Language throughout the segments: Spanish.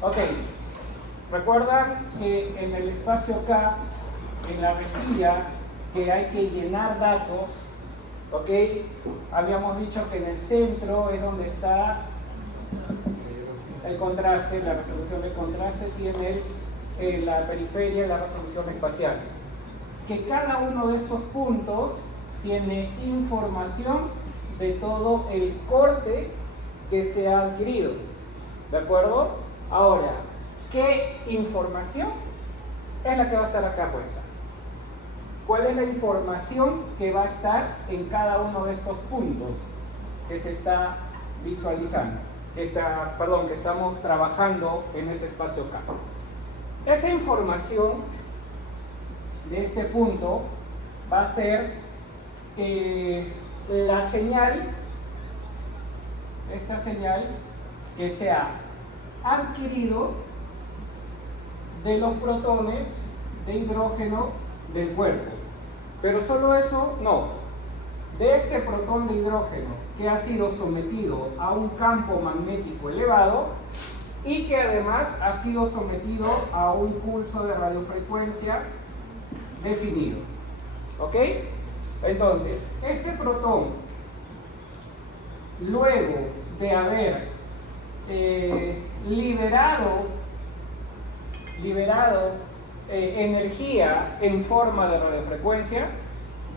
Ok, recuerdan que en el espacio K, en la rejilla, que hay que llenar datos, ok, habíamos dicho que en el centro es donde está el contraste, la resolución de contrastes, y en la periferia la resolución espacial. Que cada uno de estos puntos tiene información de todo el corte que se ha adquirido, ¿de acuerdo? Ahora, ¿qué información es la que va a estar acá puesta? ¿Cuál es la información que va a estar en cada uno de estos puntos que se está visualizando? Que estamos trabajando en este espacio K. Esa información de este punto va a ser la señal, esta señal que se ha adquirido de los protones de hidrógeno del cuerpo. Pero solo eso no. De este protón de hidrógeno que ha sido sometido a un campo magnético elevado y que además ha sido sometido a un pulso de radiofrecuencia definido. ¿Ok? Entonces, este protón, luego de haber liberado energía en forma de radiofrecuencia,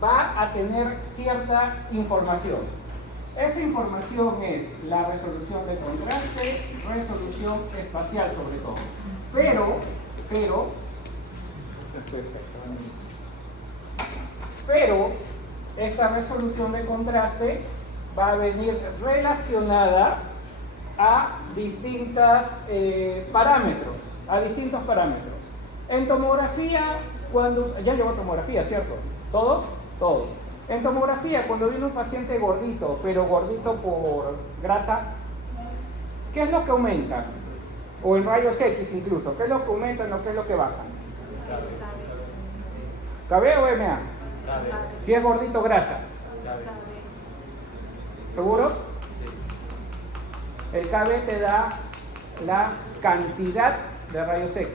va a tener cierta información. Esa información es la resolución de contraste, resolución espacial sobre todo. Pero esta resolución de contraste va a venir relacionada a distintos parámetros. En tomografía, ya llevo tomografía, ¿cierto? ¿Todos? Todos. En tomografía, cuando viene un paciente gordito, pero gordito por grasa, ¿qué es lo que aumenta? O en rayos X incluso, ¿qué es lo que aumenta o qué es lo que baja? ¿KB o MA? Si es gordito, grasa. ¿Seguros? El KB te da la cantidad de rayos X,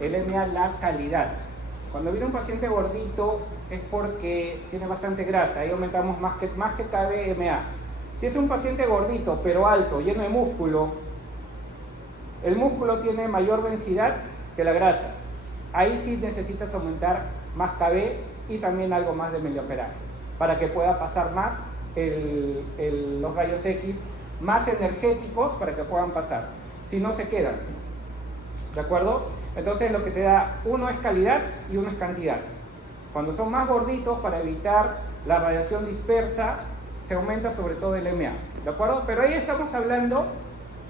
el MA la calidad. Cuando viene un paciente gordito es porque tiene bastante grasa, ahí aumentamos más que KB, MA. Si es un paciente gordito pero alto, lleno de músculo, el músculo tiene mayor densidad que la grasa. Ahí sí necesitas aumentar más KB y también algo más de miliamperaje para que pueda pasar más los rayos X más energéticos para que puedan pasar. Si no, se quedan. ¿De acuerdo? Entonces lo que te da, uno es calidad y uno es cantidad. Cuando son más gorditos, para evitar la radiación dispersa, se aumenta sobre todo el MA. ¿De acuerdo? Pero ahí estamos hablando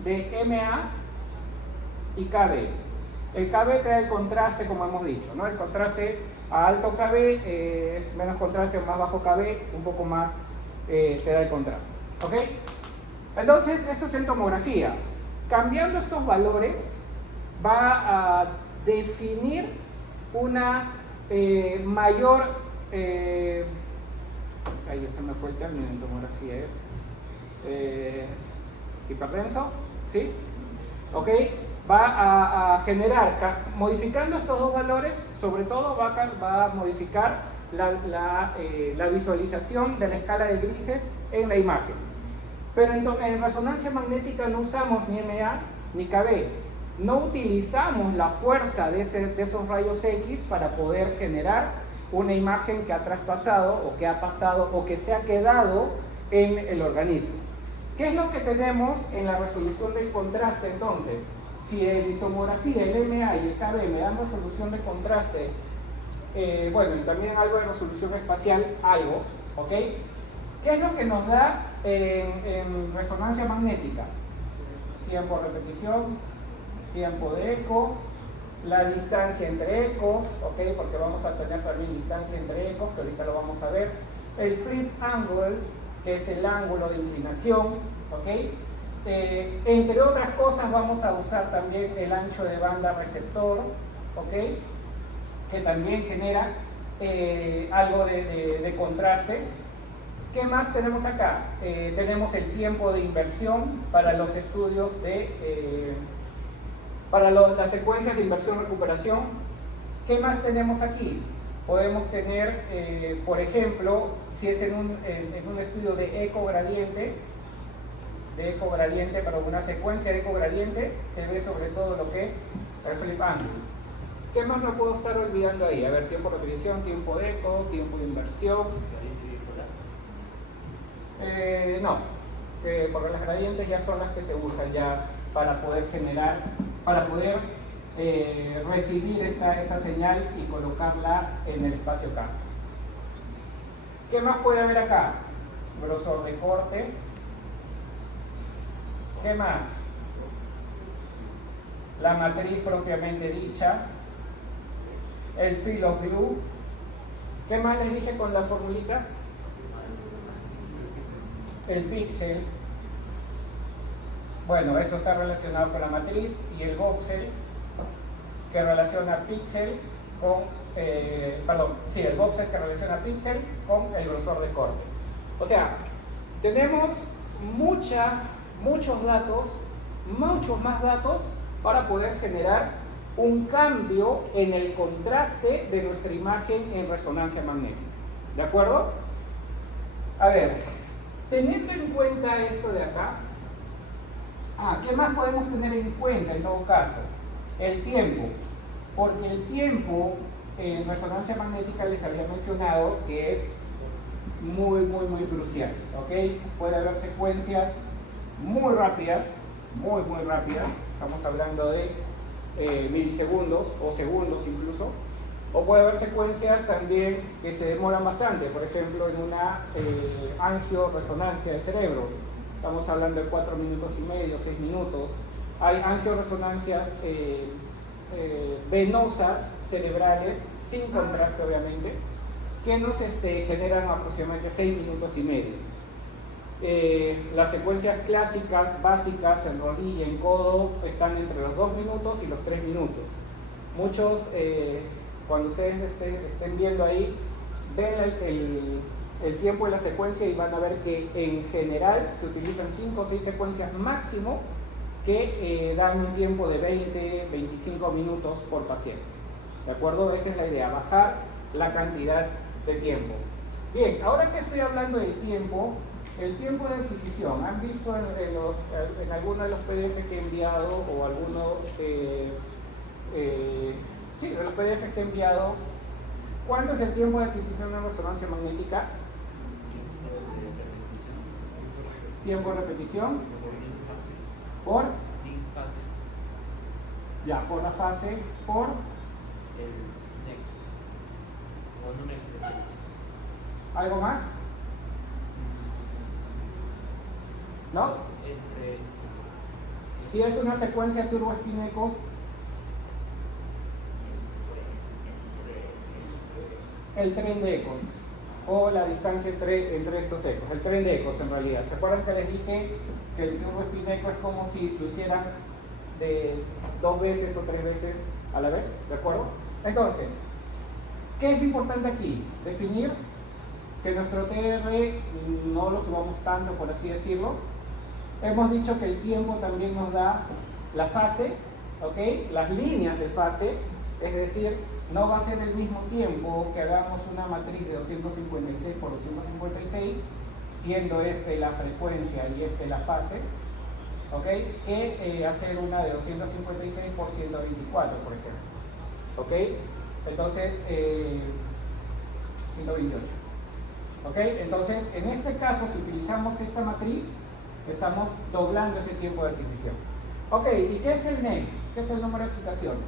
de MA y KB. El KB te da el contraste, como hemos dicho, ¿no? El contraste a alto KB es menos contraste, más bajo KB, un poco más te da el contraste. ¿Ok? Entonces, esto es en tomografía. Cambiando estos valores, va a definir una mayor, ahí se me fue el término en tomografía, es hiperdenso, ¿sí? ¿Ok? Va a generar, modificando estos dos valores, sobre todo va a modificar la visualización de la escala de grises en la imagen. Pero en resonancia magnética no usamos ni MA ni KB. No utilizamos la fuerza de esos rayos X para poder generar una imagen que ha traspasado o que ha pasado o que se ha quedado en el organismo. ¿Qué es lo que tenemos en la resolución del contraste entonces? Si en tomografía el MA y el KB me dan resolución de contraste, bueno, y también algo de resolución espacial, algo, ¿ok? ¿Qué es lo que nos da en resonancia magnética? Tiempo de repetición, tiempo de eco, la distancia entre ecos, ¿ok? Porque vamos a tener también distancia entre ecos, que ahorita lo vamos a ver. El flip angle, que es el ángulo de inclinación, ¿ok? Entre otras cosas vamos a usar también el ancho de banda receptor, ¿ok? Que también genera algo de contraste. ¿Qué más tenemos acá? Tenemos el tiempo de inversión para los estudios de Para las secuencias de inversión-recuperación, ¿qué más tenemos aquí? Podemos tener, por ejemplo, si es en un estudio de ecogradiente, para una secuencia de ecogradiente, se ve sobre todo lo que es el flip angle. ¿Qué más no puedo estar olvidando ahí? A ver, tiempo de repetición, tiempo de eco, tiempo de inversión. No, porque las gradientes ya son las que se usan ya para poder generar, para poder recibir esa señal y colocarla en el espacio-campo. ¿Qué más puede haber acá? Grosor de corte. ¿Qué más? La matriz propiamente dicha. El field of view. ¿Qué más les dije con la formulita? El píxel. Bueno, eso está relacionado con la matriz. Y el voxel, que relaciona píxel con, el voxel que relaciona píxel con el grosor de corte. O sea, tenemos muchos datos, muchos más datos para poder generar un cambio en el contraste de nuestra imagen en resonancia magnética. ¿De acuerdo? A ver, teniendo en cuenta esto de acá, ¿qué más podemos tener en cuenta en todo caso? El tiempo, porque el tiempo en resonancia magnética les había mencionado que es muy crucial, ¿ok? Puede haber secuencias muy rápidas, muy rápidas, estamos hablando de milisegundos o segundos incluso, o puede haber secuencias también que se demoran bastante, por ejemplo en una angioresonancia de cerebro, estamos hablando de 4 minutos y medio, 6 minutos. Hay angioresonancias venosas cerebrales, sin contraste obviamente, que nos generan aproximadamente 6 minutos y medio. Las secuencias clásicas, básicas, en rodilla, en codo, están entre los 2 minutos y los 3 minutos. Muchos, cuando ustedes estén viendo ahí, ven el tiempo de la secuencia y van a ver que en general se utilizan 5 o 6 secuencias máximo que dan un tiempo de 20-25 minutos por paciente. ¿De acuerdo? Esa es la idea, bajar la cantidad de tiempo. Bien, ahora que estoy hablando del tiempo, el tiempo de adquisición, ¿han visto en alguno de los PDF que he enviado o alguno de los PDF que he enviado, cuánto es el tiempo de adquisición de resonancia magnética? Tiempo de repetición por por la fase, por el next o no next series. ¿Algo más? ¿No? Si es una secuencia turbo-espineco, el tren de ecos o la distancia entre estos ecos, el tren de ecos en realidad. ¿Se acuerdan que les dije que el turbo-espineco es como si lo hicieran de 2 veces o 3 veces a la vez? ¿De acuerdo? Entonces, ¿qué es importante aquí? Definir que nuestro TR no lo subamos tanto, por así decirlo. Hemos dicho que el tiempo también nos da la fase, ¿ok? Las líneas de fase, es decir, no va a ser el mismo tiempo que hagamos una matriz de 256 por 256, siendo la frecuencia y la fase, ¿ok? Que hacer una de 256 por 124, por ejemplo, ¿ok? Entonces, 128, ¿ok? Entonces, en este caso, si utilizamos esta matriz, estamos doblando ese tiempo de adquisición. Ok, ¿y qué es el next? ¿Qué es el número de excitaciones?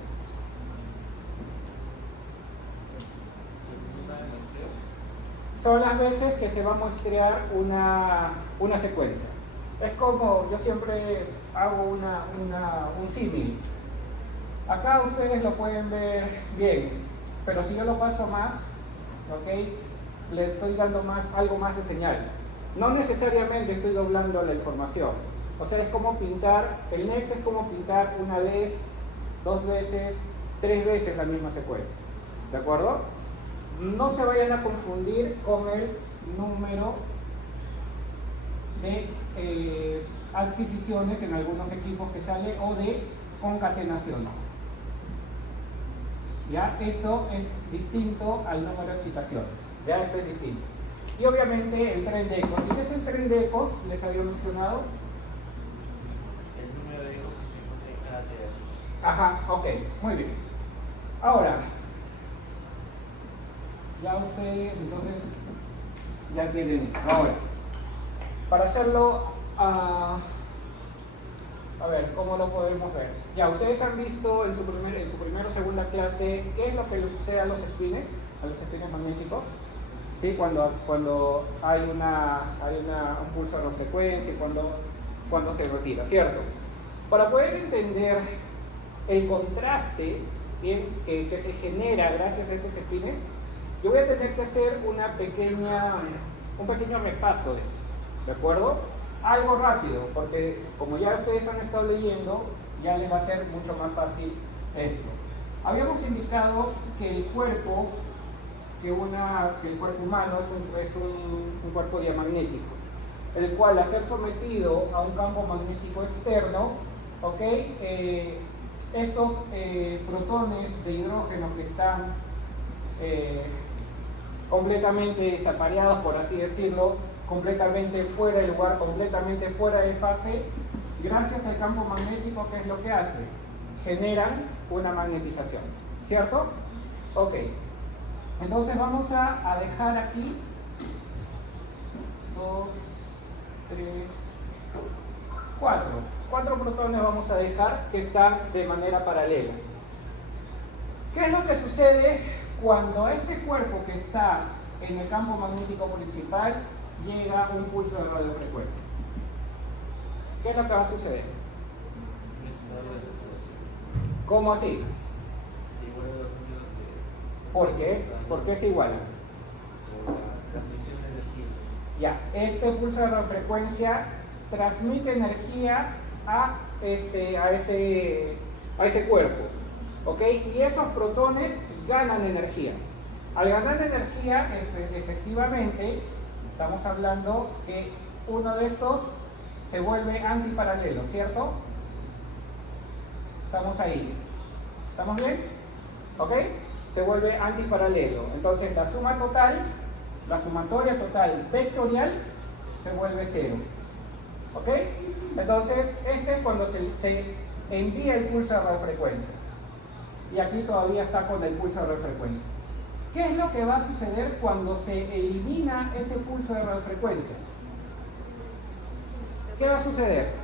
Son las veces que se va a muestrear una secuencia. Es como, yo siempre hago un símil. Acá ustedes lo pueden ver bien, pero si yo lo paso más, ¿ok? Le estoy dando algo más de señal. No necesariamente estoy doblando la información. O sea, es como pintar, el next es como pintar una vez, 2 veces, 3 veces la misma secuencia. ¿De acuerdo? No se vayan a confundir con el número de adquisiciones en algunos equipos que sale o de concatenaciones. ¿Ya? Esto es distinto al número de excitaciones. Ya, esto es distinto. Y obviamente el tren de ecos. ¿Y qué es el tren de ecos? ¿Les había mencionado? El número de ecos que se encuentra en cada TH. Ajá, ok, muy bien. Ahora, ya ustedes entonces ya tienen esto. Ahora, para hacerlo, a ver, ¿cómo lo podemos ver? Ya, ustedes han visto en su primera o segunda clase qué es lo que le sucede a los espines magnéticos. ¿Sí? Cuando hay un pulso de frecuencia y cuando se retira, ¿cierto? Para poder entender el contraste, ¿bien?, que se genera gracias a esos espines, yo voy a tener que hacer un pequeño repaso de eso, ¿de acuerdo? Algo rápido, porque como ya ustedes han estado leyendo, ya les va a ser mucho más fácil esto. Habíamos indicado que el cuerpo humano es un cuerpo diamagnético, el cual, al ser sometido a un campo magnético externo, ¿ok?, estos protones de hidrógeno que están completamente desapareados, por así decirlo, completamente fuera de lugar, completamente fuera de fase, gracias al campo magnético, ¿qué es lo que hace? Generan una magnetización, ¿cierto? Ok. Entonces vamos a dejar aquí 2, 3, 4 protones vamos a dejar que están de manera paralela. ¿Qué es lo que sucede cuando a este cuerpo que está en el campo magnético principal llega un pulso de radiofrecuencia? ¿Qué es lo que va a suceder? Un estado de saturación. ¿Cómo así? Se iguala los números de. ¿Por qué? ¿Por qué se igualan? Por la transmisión de energía. Ya, este pulso de radiofrecuencia transmite energía a ese cuerpo, ¿ok? Y esos protones ganan energía. Al ganar energía, efectivamente, estamos hablando que uno de estos se vuelve antiparalelo, ¿cierto? Estamos ahí. ¿Estamos bien? ¿Ok? Se vuelve antiparalelo. Entonces la sumatoria total vectorial se vuelve 0. ¿Ok? Entonces, este es cuando se envía el pulso de radiofrecuencia. Y aquí todavía está con el pulso de radiofrecuencia. ¿Qué es lo que va a suceder cuando se elimina ese pulso de radiofrecuencia? ¿Qué va a suceder?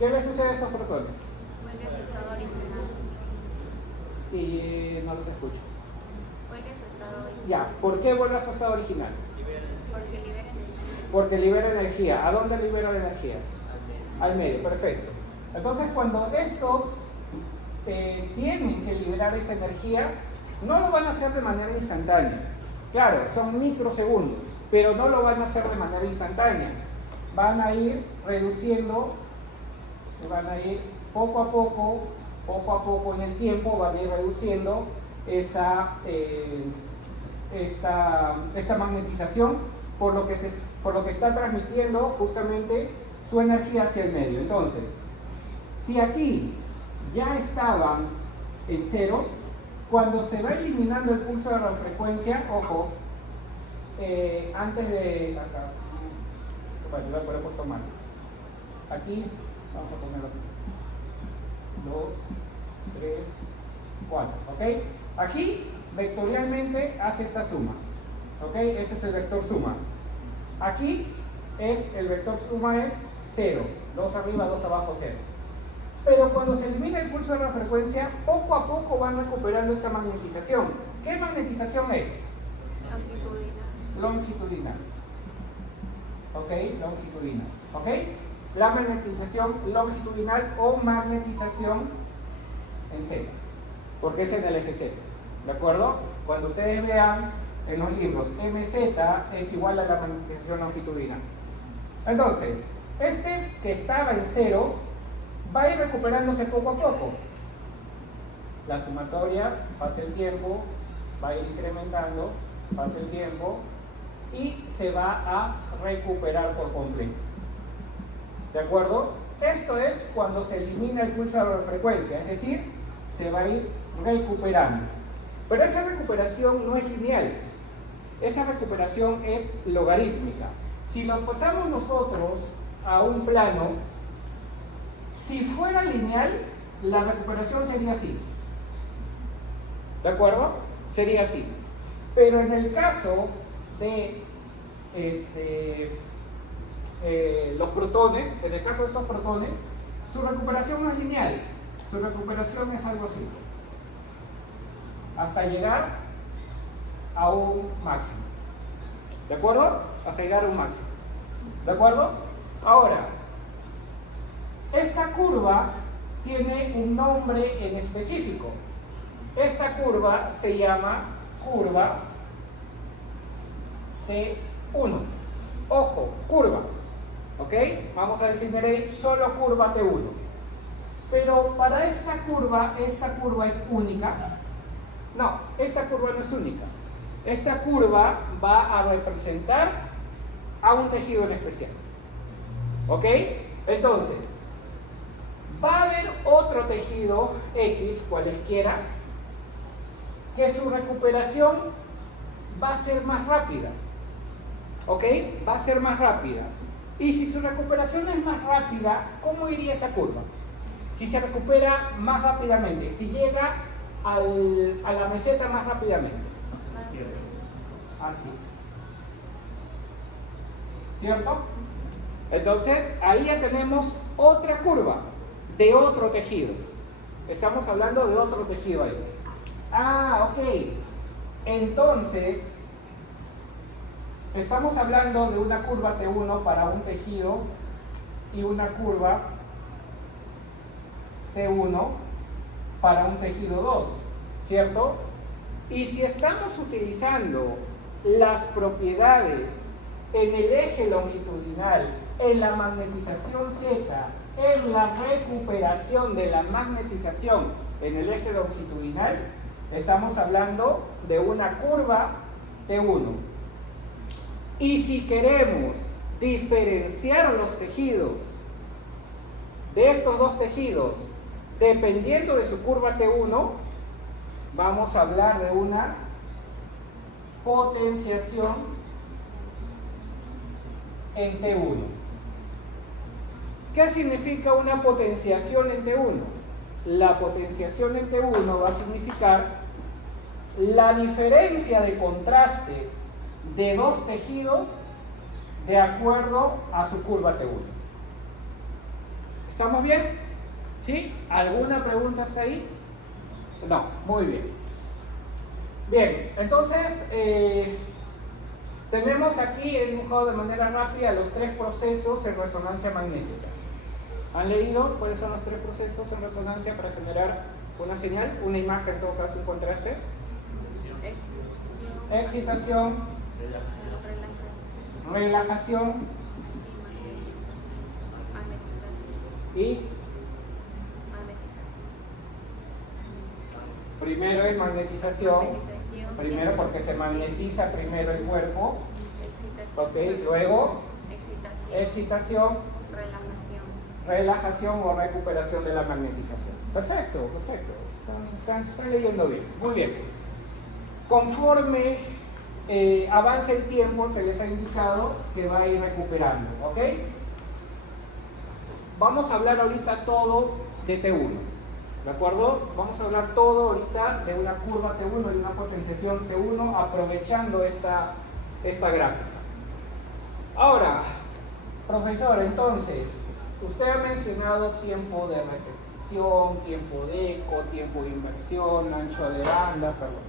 ¿Qué le sucede a estos protones? Vuelve a su estado original. Y no los escucho. Vuelve a su estado original. Ya, ¿por qué vuelve a su estado original? Porque libera energía. Porque libera energía. ¿A dónde libera la energía? Al medio, perfecto. Entonces, cuando estos tienen que liberar esa energía, no lo van a hacer de manera instantánea. Claro, son microsegundos, pero no lo van a hacer de manera instantánea. Van a ir reduciendo, van a ir poco a poco en el tiempo, van a ir reduciendo esta magnetización, por lo que está transmitiendo justamente su energía hacia el medio. Entonces, si aquí ya estaban en 0, cuando se va eliminando el pulso de radiofrecuencia, ojo, antes de acá, bueno, lo he puesto mal. Aquí, vamos a ponerlo aquí. 2, 3, 4, ¿ok? Aquí, vectorialmente, hace esta suma, ¿ok? Ese es el vector suma. Aquí, el vector suma es 0, 2 arriba, 2 abajo, 0. Pero cuando se elimina el pulso de radiofrecuencia, poco a poco van recuperando esta magnetización. ¿Qué magnetización es? Longitudinal. Longitudinal. ¿Ok? Longitudinal. ¿Ok? La magnetización longitudinal o magnetización en Z, porque es en el eje Z. ¿De acuerdo? Cuando ustedes vean en los libros, MZ es igual a la magnetización longitudinal. Entonces, este que estaba en 0 va a ir recuperándose poco a poco. La sumatoria pasa el tiempo, va a ir incrementando, pasa el tiempo y se va a recuperar por completo. ¿De acuerdo? Esto es cuando se elimina el pulso de frecuencia, es decir, se va a ir recuperando. Pero esa recuperación no es lineal, esa recuperación es logarítmica. Si lo pasamos nosotros a un plano, si fuera lineal, la recuperación sería así. ¿De acuerdo? Sería así. Pero en el caso de los protones, en el caso de estos protones, su recuperación no es lineal, su recuperación es algo así, hasta llegar a un máximo. ¿De acuerdo? Hasta llegar a un máximo. ¿De acuerdo? Ahora, esta curva tiene un nombre en específico. Esta curva se llama curva T1. Ojo, curva. ¿Ok? Vamos a definir ahí solo curva T1. Pero para esta curva es única. No, esta curva no es única. Esta curva va a representar a un tejido en especial. ¿Ok? Entonces, va a haber otro tejido X, cualesquiera, que su recuperación va a ser más rápida. ¿Ok? Va a ser más rápida. Y si su recuperación es más rápida, ¿cómo iría esa curva? Si se recupera más rápidamente, si llega a la meseta más rápidamente. Así es. ¿Cierto? Entonces, ahí ya tenemos otra curva de otro tejido. Estamos hablando de otro tejido ahí. Ah, ok. Entonces, estamos hablando de una curva T1 para un tejido y una curva T1 para un tejido 2, ¿cierto? Y si estamos utilizando las propiedades en el eje longitudinal, en la magnetización Z, en la recuperación de la magnetización en el eje longitudinal, estamos hablando de una curva T1. Y si queremos diferenciar los tejidos de estos dos tejidos, dependiendo de su curva T1, vamos a hablar de una potenciación en T1. ¿Qué significa una potenciación en T1? La potenciación en T1 va a significar la diferencia de contrastes de dos tejidos de acuerdo a su curva T1. ¿Estamos bien? ¿Sí? ¿Alguna pregunta hasta ahí? No, muy bien. Bien, entonces tenemos aquí, he dibujado de manera rápida los tres procesos en resonancia magnética. ¿Han leído cuáles son los tres procesos en resonancia para generar una señal, una imagen, en todo caso un contraste? Excitación, relajación y primero es magnetización, primero porque se magnetiza primero el cuerpo, okay, luego excitación, relajación o recuperación de la magnetización. Perfecto, perfecto. Están leyendo bien. Muy bien. Conforme avanza el tiempo, se les ha indicado que va a ir recuperando. ¿Ok? Vamos a hablar ahorita todo de T1. ¿De acuerdo? Vamos a hablar todo ahorita de una curva T1 y una potenciación T1 aprovechando esta gráfica. Ahora, profesor, entonces, usted ha mencionado tiempo de repetición, tiempo de eco, tiempo de inversión, ancho de banda, perdón.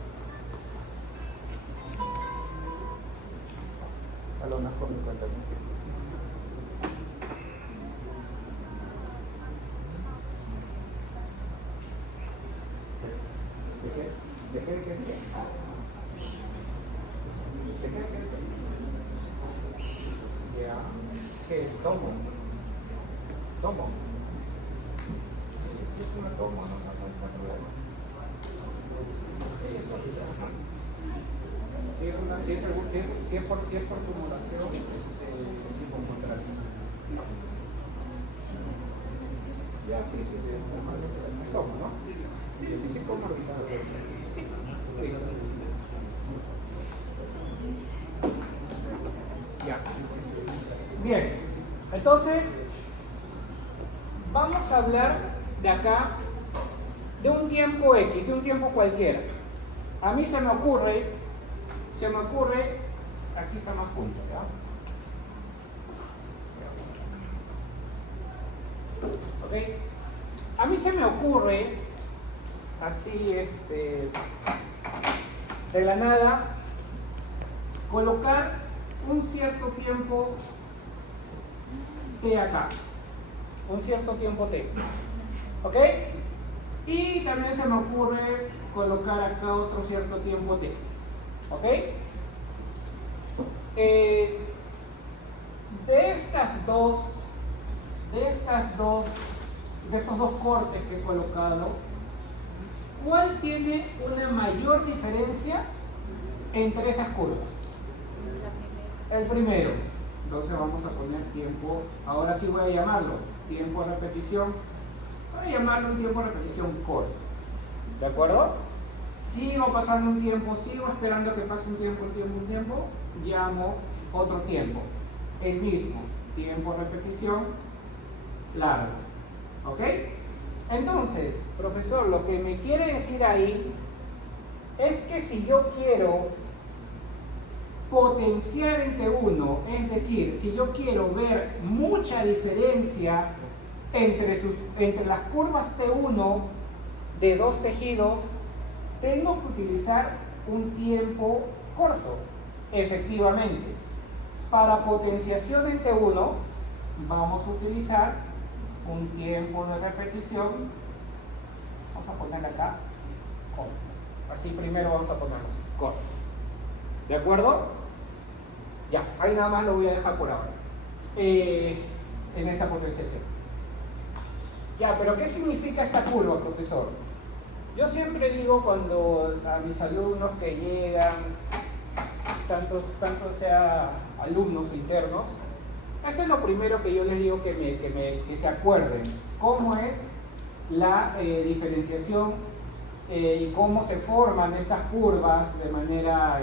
Alona, con mi cuenta. ¿De qué? Ya. ¿Qué es? Tomo. Es una toma, no hay problema. Si es por acumulación, es tiempo contrario. Ya, sí, normal. Es como, ¿no? Sí, como revisado. Sí. Ya. Bien, entonces vamos a hablar de acá de un tiempo X, de un tiempo cualquiera. A mí se me ocurre, aquí está más junto, ¿ya? ¿Ok? A mí se me ocurre, así, de la nada, colocar un cierto tiempo T acá, un cierto tiempo T, ¿ok? Y también se me ocurre colocar acá otro cierto tiempo T, ¿ok? De estos dos cortes que he colocado, ¿cuál tiene una mayor diferencia entre esas curvas? La primera. El primero. Entonces vamos a poner tiempo, ahora sí voy a llamarlo tiempo de repetición. Voy a llamarlo un tiempo de repetición corto. ¿De acuerdo? Sigo pasando un tiempo, sigo esperando que pase un tiempo, llamo otro tiempo. El mismo, tiempo de repetición largo. ¿Ok? Entonces, profesor, lo que me quiere decir ahí es que si yo quiero potenciar en T1, es decir, si yo quiero ver mucha diferencia entre las curvas T1 de dos tejidos, tengo que utilizar un tiempo corto, efectivamente. Para potenciación en T1 vamos a utilizar un tiempo de repetición, vamos a ponerle acá, corto. Así primero vamos a ponerlo así, corto. ¿De acuerdo? Ya, ahí nada más lo voy a dejar por ahora, en esta potenciación. Ya, pero ¿qué significa esta curva, profesor? Yo siempre digo cuando a mis alumnos que llegan, tanto sea alumnos internos, eso es lo primero que yo les digo que se acuerden. ¿Cómo es la diferenciación y cómo se forman estas curvas de manera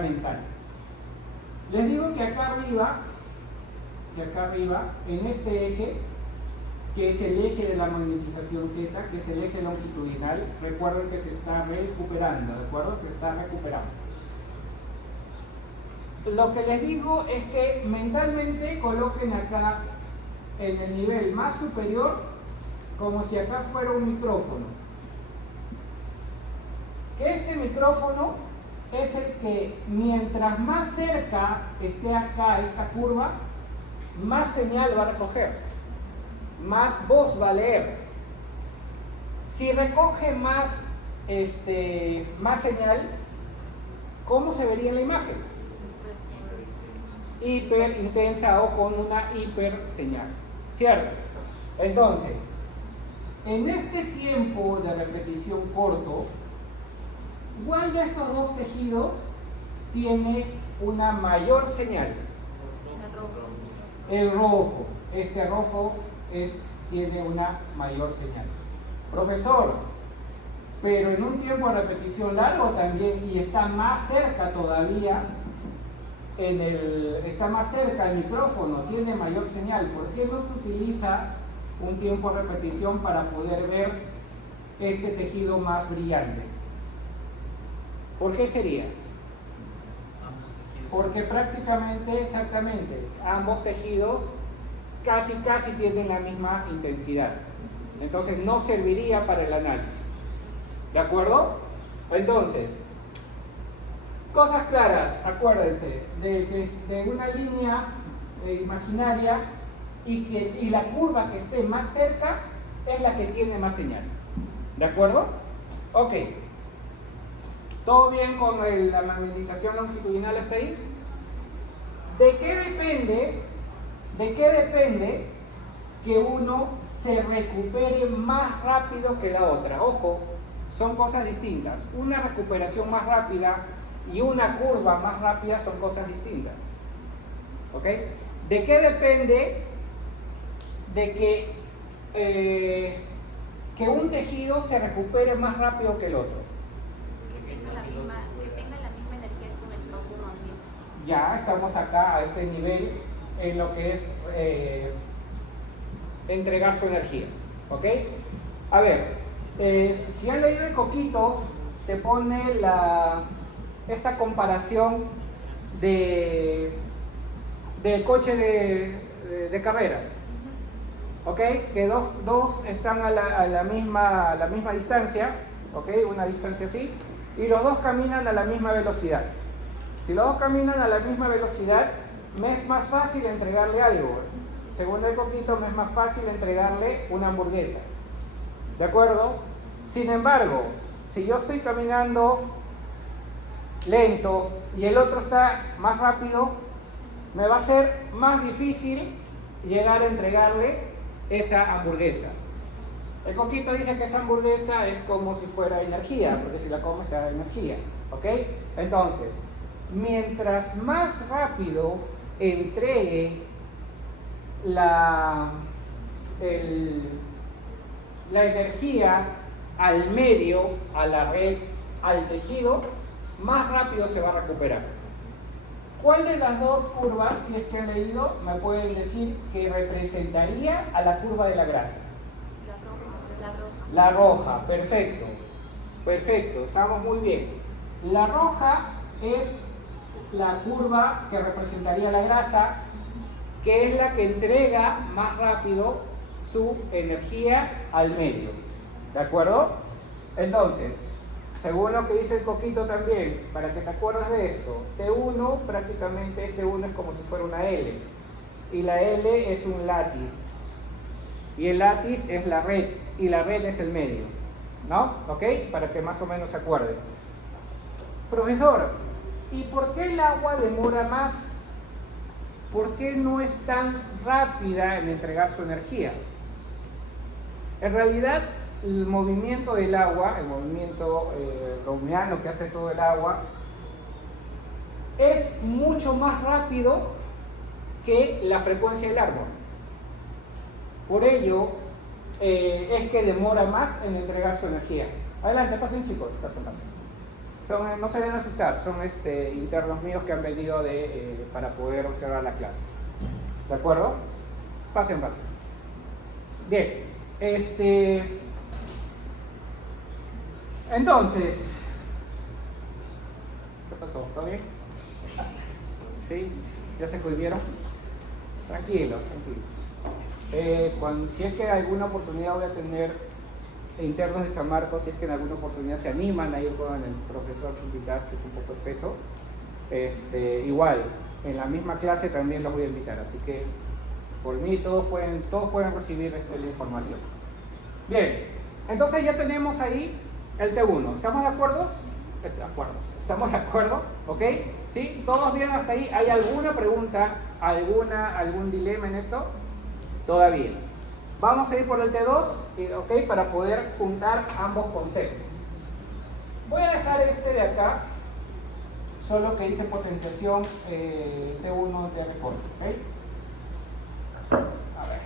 mental? Les digo que acá arriba, en este eje, que es el eje de la magnetización Z, que es el eje longitudinal, recuerden que se está recuperando, ¿de acuerdo? Que está recuperando. Lo que les digo es que mentalmente coloquen acá en el nivel más superior como si acá fuera un micrófono. Que ese micrófono es el que mientras más cerca esté acá esta curva, más señal va a recoger, más voz va a leer. Si recoge más señal, ¿cómo se vería en la imagen? Hiper intensa o con una hiper señal, ¿cierto? Entonces, en este tiempo de repetición corto, ¿cuál de estos dos tejidos tiene una mayor señal? El rojo. Este rojo tiene una mayor señal. Profesor, pero en un tiempo de repetición largo también, y está más cerca todavía, está más cerca el micrófono, tiene mayor señal. ¿Por qué no se utiliza un tiempo de repetición para poder ver este tejido más brillante? ¿Por qué sería? Porque prácticamente, exactamente, ambos tejidos casi tienen la misma intensidad. Entonces no serviría para el análisis. ¿De acuerdo? Entonces, cosas claras, acuérdense, de una línea imaginaria y la curva que esté más cerca es la que tiene más señal. ¿De acuerdo? Ok. ¿Todo bien con la magnetización longitudinal hasta ahí? ¿De qué depende que uno se recupere más rápido que la otra? Ojo, son cosas distintas. Una recuperación más rápida y una curva más rápida son cosas distintas. ¿Ok? ¿De qué depende de que que un tejido se recupere más rápido que el otro? Que tenga la misma energía con el tronco movimiento. Ya estamos acá a este nivel en lo que es entregar su energía, ¿ok? A ver, si han leído el Coquito, te pone esta comparación del coche de carreras, ¿ok? Que dos están a la misma distancia, ¿ok? Una distancia así, y los dos caminan a la misma velocidad. Si los dos caminan a la misma velocidad, me es más fácil entregarle algo. Según el Coquito, me es más fácil entregarle una hamburguesa. ¿De acuerdo? Sin embargo, si yo estoy caminando lento y el otro está más rápido, me va a ser más difícil llegar a entregarle esa hamburguesa. El Coquito dice que esa hamburguesa es como si fuera energía, porque si la comes te da energía, ¿ok? Entonces, mientras más rápido entregue la energía al medio, a la red, al tejido, más rápido se va a recuperar. ¿Cuál de las dos curvas, si es que han leído, me pueden decir que representaría a la curva de la grasa? La roja, perfecto. Perfecto, estamos muy bien. La roja es la curva que representaría la grasa, que es la que entrega más rápido su energía al medio. ¿De acuerdo? Entonces, según lo que dice el Coquito también, para que te acuerdes de esto, T1 prácticamente este 1 es como si fuera una L, y la L es un látiz, y el látiz es la red, y la red es el medio, ¿no? ¿Ok? Para que más o menos se acuerden. Profesor, ¿y por qué el agua demora más? ¿Por qué no es tan rápida en entregar su energía? En realidad, el movimiento del agua, el movimiento browniano que hace todo el agua, es mucho más rápido que la frecuencia del árbol. Por ello, es que demora más en entregar su energía. Adelante, pasen chicos, pasen. No se deben asustar, son internos míos que han venido para poder observar la clase. ¿De acuerdo? Pasen. Bien, entonces, ¿qué pasó? ¿Todo bien? ¿Sí? ¿Ya se cohibieron? Tranquilos. Si es que alguna oportunidad voy a tener internos de San Marcos, si es que en alguna oportunidad se animan a ir con el profesor Chupitar, que es un poco espeso, igual, en la misma clase también los voy a invitar, así que por mí todos pueden recibir la información. Bien, entonces ya tenemos ahí el T1, ¿estamos de acuerdo? ¿Estamos de acuerdo? ¿Ok? ¿Sí? ¿Todos bien hasta ahí? ¿Hay alguna pregunta, algún dilema en esto? Todavía. Vamos a ir por el T2, ¿ok? Para poder juntar ambos conceptos. Voy a dejar este de acá, solo que dice potenciación T1 de recorte, ¿ok? A ver.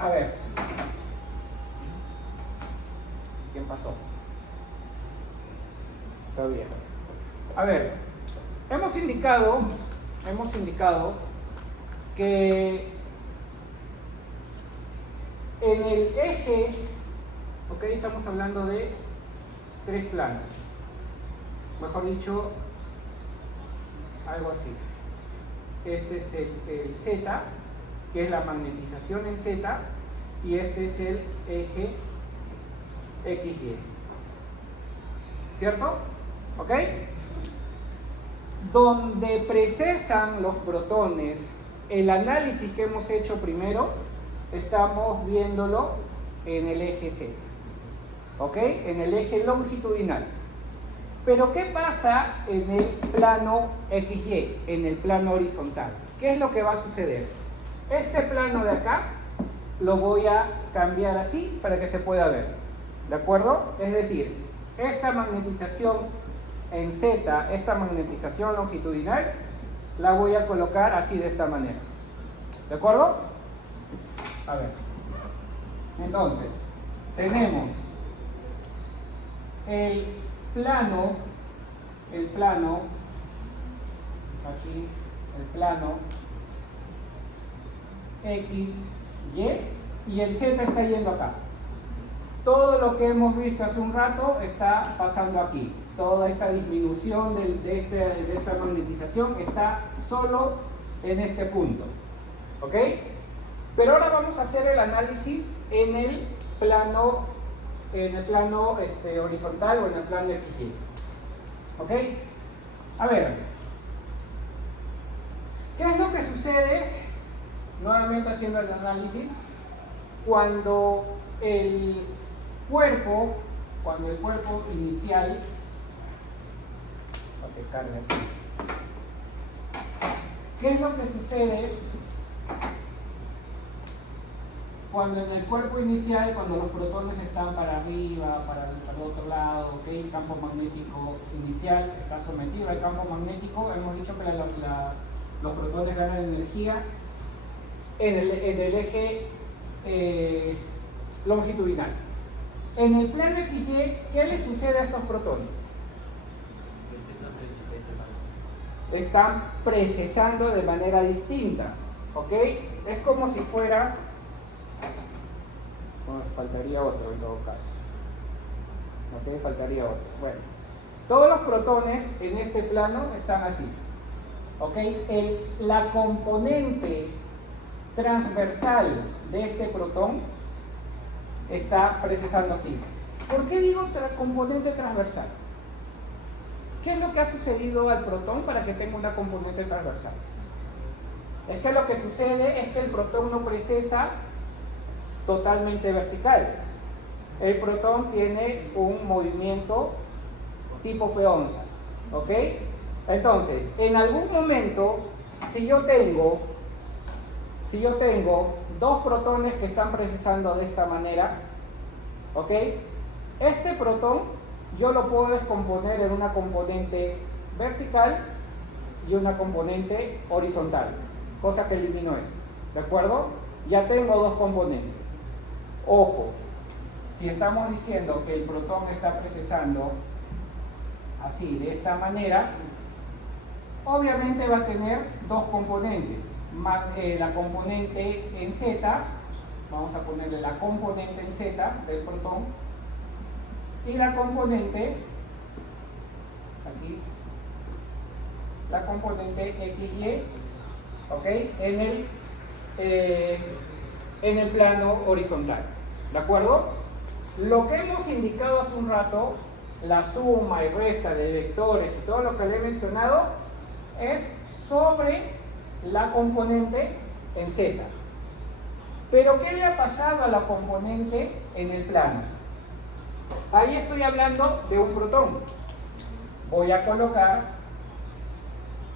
A ver. ¿Quién pasó? Está bien. A ver, hemos indicado que en el eje, ok, estamos hablando de 3 planos, mejor dicho, algo así. Este es el Z, que es la magnetización en Z, y este es el eje XY, ¿cierto? ¿Ok? Donde procesan los protones, el análisis que hemos hecho primero, estamos viéndolo en el eje Z, ¿ok? En el eje longitudinal. Pero ¿qué pasa en el plano XY, en el plano horizontal? ¿Qué es lo que va a suceder? Este plano de acá lo voy a cambiar así para que se pueda ver, ¿de acuerdo? Es decir, esta magnetización en Z, esta magnetización longitudinal, la voy a colocar así de esta manera. ¿De acuerdo? A ver. Entonces, tenemos el plano, aquí, el plano X, Y el Z está yendo acá. Todo lo que hemos visto hace un rato está pasando aquí. Toda esta disminución de esta magnetización está solo en este punto. ¿Ok? Pero ahora vamos a hacer el análisis en el plano horizontal o en el plano XY. ¿Ok? A ver, ¿qué es lo que sucede? Nuevamente haciendo el análisis, cuando el cuerpo inicial, para que cargue así, ¿qué es lo que sucede cuando en el cuerpo inicial, cuando los protones están para arriba, para el otro lado, ¿okay? El campo magnético inicial está sometido al campo magnético? Hemos dicho que los protones ganan energía en el eje longitudinal. En el plano XY, ¿qué le sucede a estos protones? Están precesando de manera distinta, ¿ok? Es como si fuera... Bueno, faltaría otro en todo caso. ¿Ok? Faltaría otro. Bueno, todos los protones en este plano están así, ¿ok? La componente transversal de este protón está precesando así. ¿Por qué digo componente transversal? ¿Qué es lo que ha sucedido al protón para que tenga una componente transversal? Es que lo que sucede es que el protón no precesa totalmente vertical. El protón tiene un movimiento tipo peonza, ¿ok? Entonces, en algún momento, si yo tengo dos protones que están precesando de esta manera, ¿ok? Este protón yo lo puedo descomponer en una componente vertical y una componente horizontal, cosa que elimino esto, ¿de acuerdo? Ya tengo dos componentes. Ojo, si estamos diciendo que el protón está precesando así, de esta manera, obviamente va a tener dos componentes, más la componente en Z, vamos a ponerle la componente en Z del protón, y la componente, aquí, la componente XY, ¿ok? En el plano horizontal, ¿de acuerdo? Lo que hemos indicado hace un rato, la suma y resta de vectores y todo lo que le he mencionado, es sobre la componente en Z. Pero ¿qué le ha pasado a la componente en el plano? Ahí estoy hablando de un protón. Voy a colocar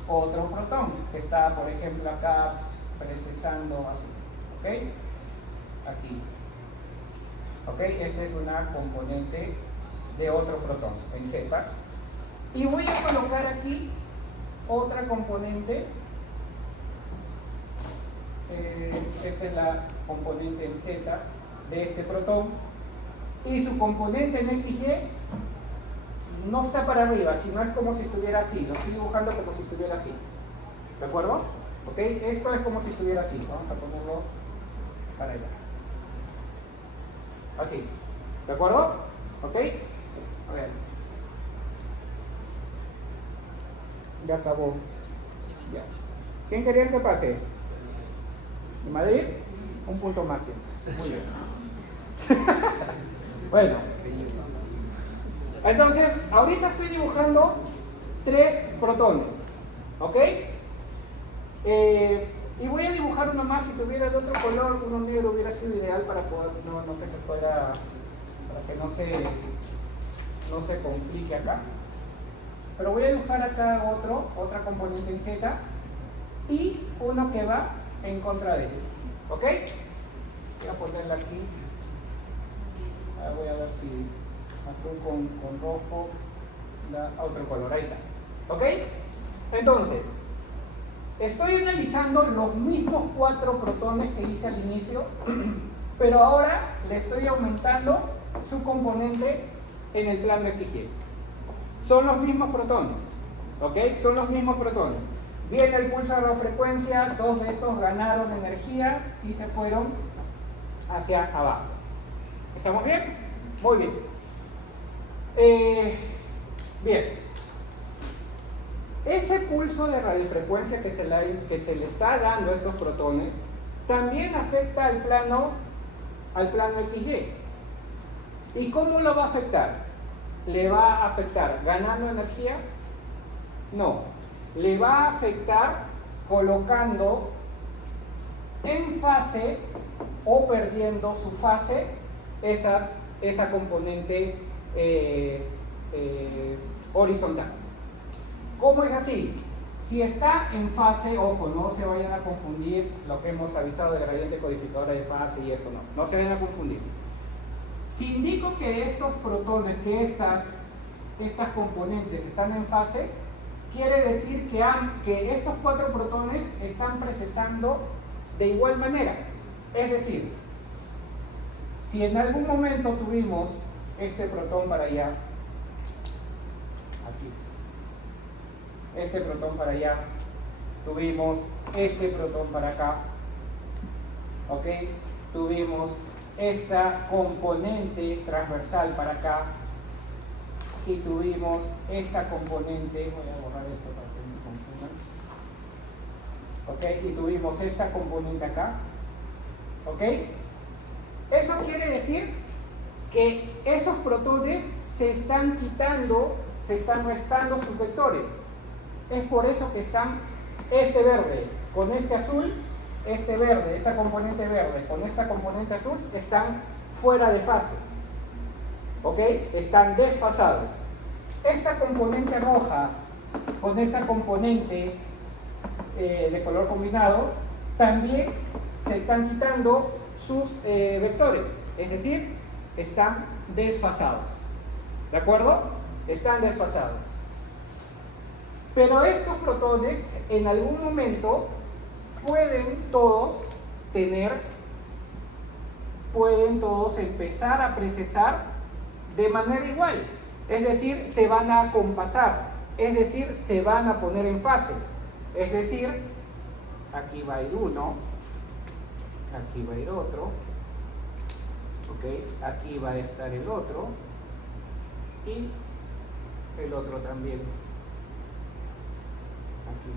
otro protón que está, por ejemplo, acá precesando así, ¿ok? Aquí, ¿ok? Esta es una componente de otro protón en Z. Y voy a colocar aquí otra componente. Esta es la componente en Z de este protón. Y su componente en XY no está para arriba, sino es como si estuviera así. Lo estoy dibujando como si estuviera así. ¿De acuerdo? ¿Ok? Esto es como si estuviera así. Vamos a ponerlo para allá. Así. ¿De acuerdo? ¿Ok? A ver. Ya acabó. Ya. ¿Quién quería que pase? ¿De Madrid? Un punto más. Muy bien. Bueno. Entonces, ahorita estoy dibujando 3 protones. ¿Ok? Y voy a dibujar uno más. Si tuviera de otro color, uno negro hubiera sido ideal para poder, no que se fuera, para que no se complique acá. Pero voy a dibujar acá otra componente en Z y uno que va en contra de eso. ¿Ok? Voy a ponerla aquí. Ahora voy a ver si azul con rojo da otro color. Ahí está. ¿Ok? Entonces, Estoy analizando los mismos 4 protones que hice al inicio, pero ahora le estoy aumentando su componente en el plano XY. Son los mismos protones, ¿ok? Son los mismos protones. Viene el pulso de radiofrecuencia, 2 de estos ganaron energía y se fueron hacia abajo. ¿Estamos bien? Muy bien. Bien. Ese pulso de radiofrecuencia que se le está dando a estos protones también afecta al plano XY. ¿Y cómo lo va a afectar? ¿Le va a afectar ganando energía? No. Le va a afectar colocando en fase o perdiendo su fase esa componente horizontal. ¿Cómo es así? Si está en fase, ojo, no se vayan a confundir lo que hemos avisado de gradiente codificadora de fase y esto no se vayan a confundir. Si indico que estos protones, que estas componentes están en fase, quiere decir que estos 4 protones están procesando de igual manera. Es decir, si en algún momento tuvimos este protón para allá, aquí, este protón para allá, tuvimos este protón para acá, ¿ok? Tuvimos esta componente transversal para acá y tuvimos esta componente, voy a borrar esto para que no me confundan, ¿ok? Y tuvimos esta componente acá, ¿ok? Eso quiere decir que esos protones se están quitando, se están restando sus vectores. Es por eso que están este verde con este azul, este verde, esta componente verde con esta componente azul, están fuera de fase, ¿ok? Están desfasados. Esta componente roja con esta componente de color combinado también se están quitando sus vectores, es decir, están desfasados. ¿De acuerdo? Están desfasados. Pero estos protones en algún momento pueden todos empezar a precesar de manera igual. Es decir, se van a compasar, es decir, se van a poner en fase. Es decir, aquí va a ir uno, aquí va a ir otro, ¿ok? Aquí va a estar el otro y el otro también. Aquí.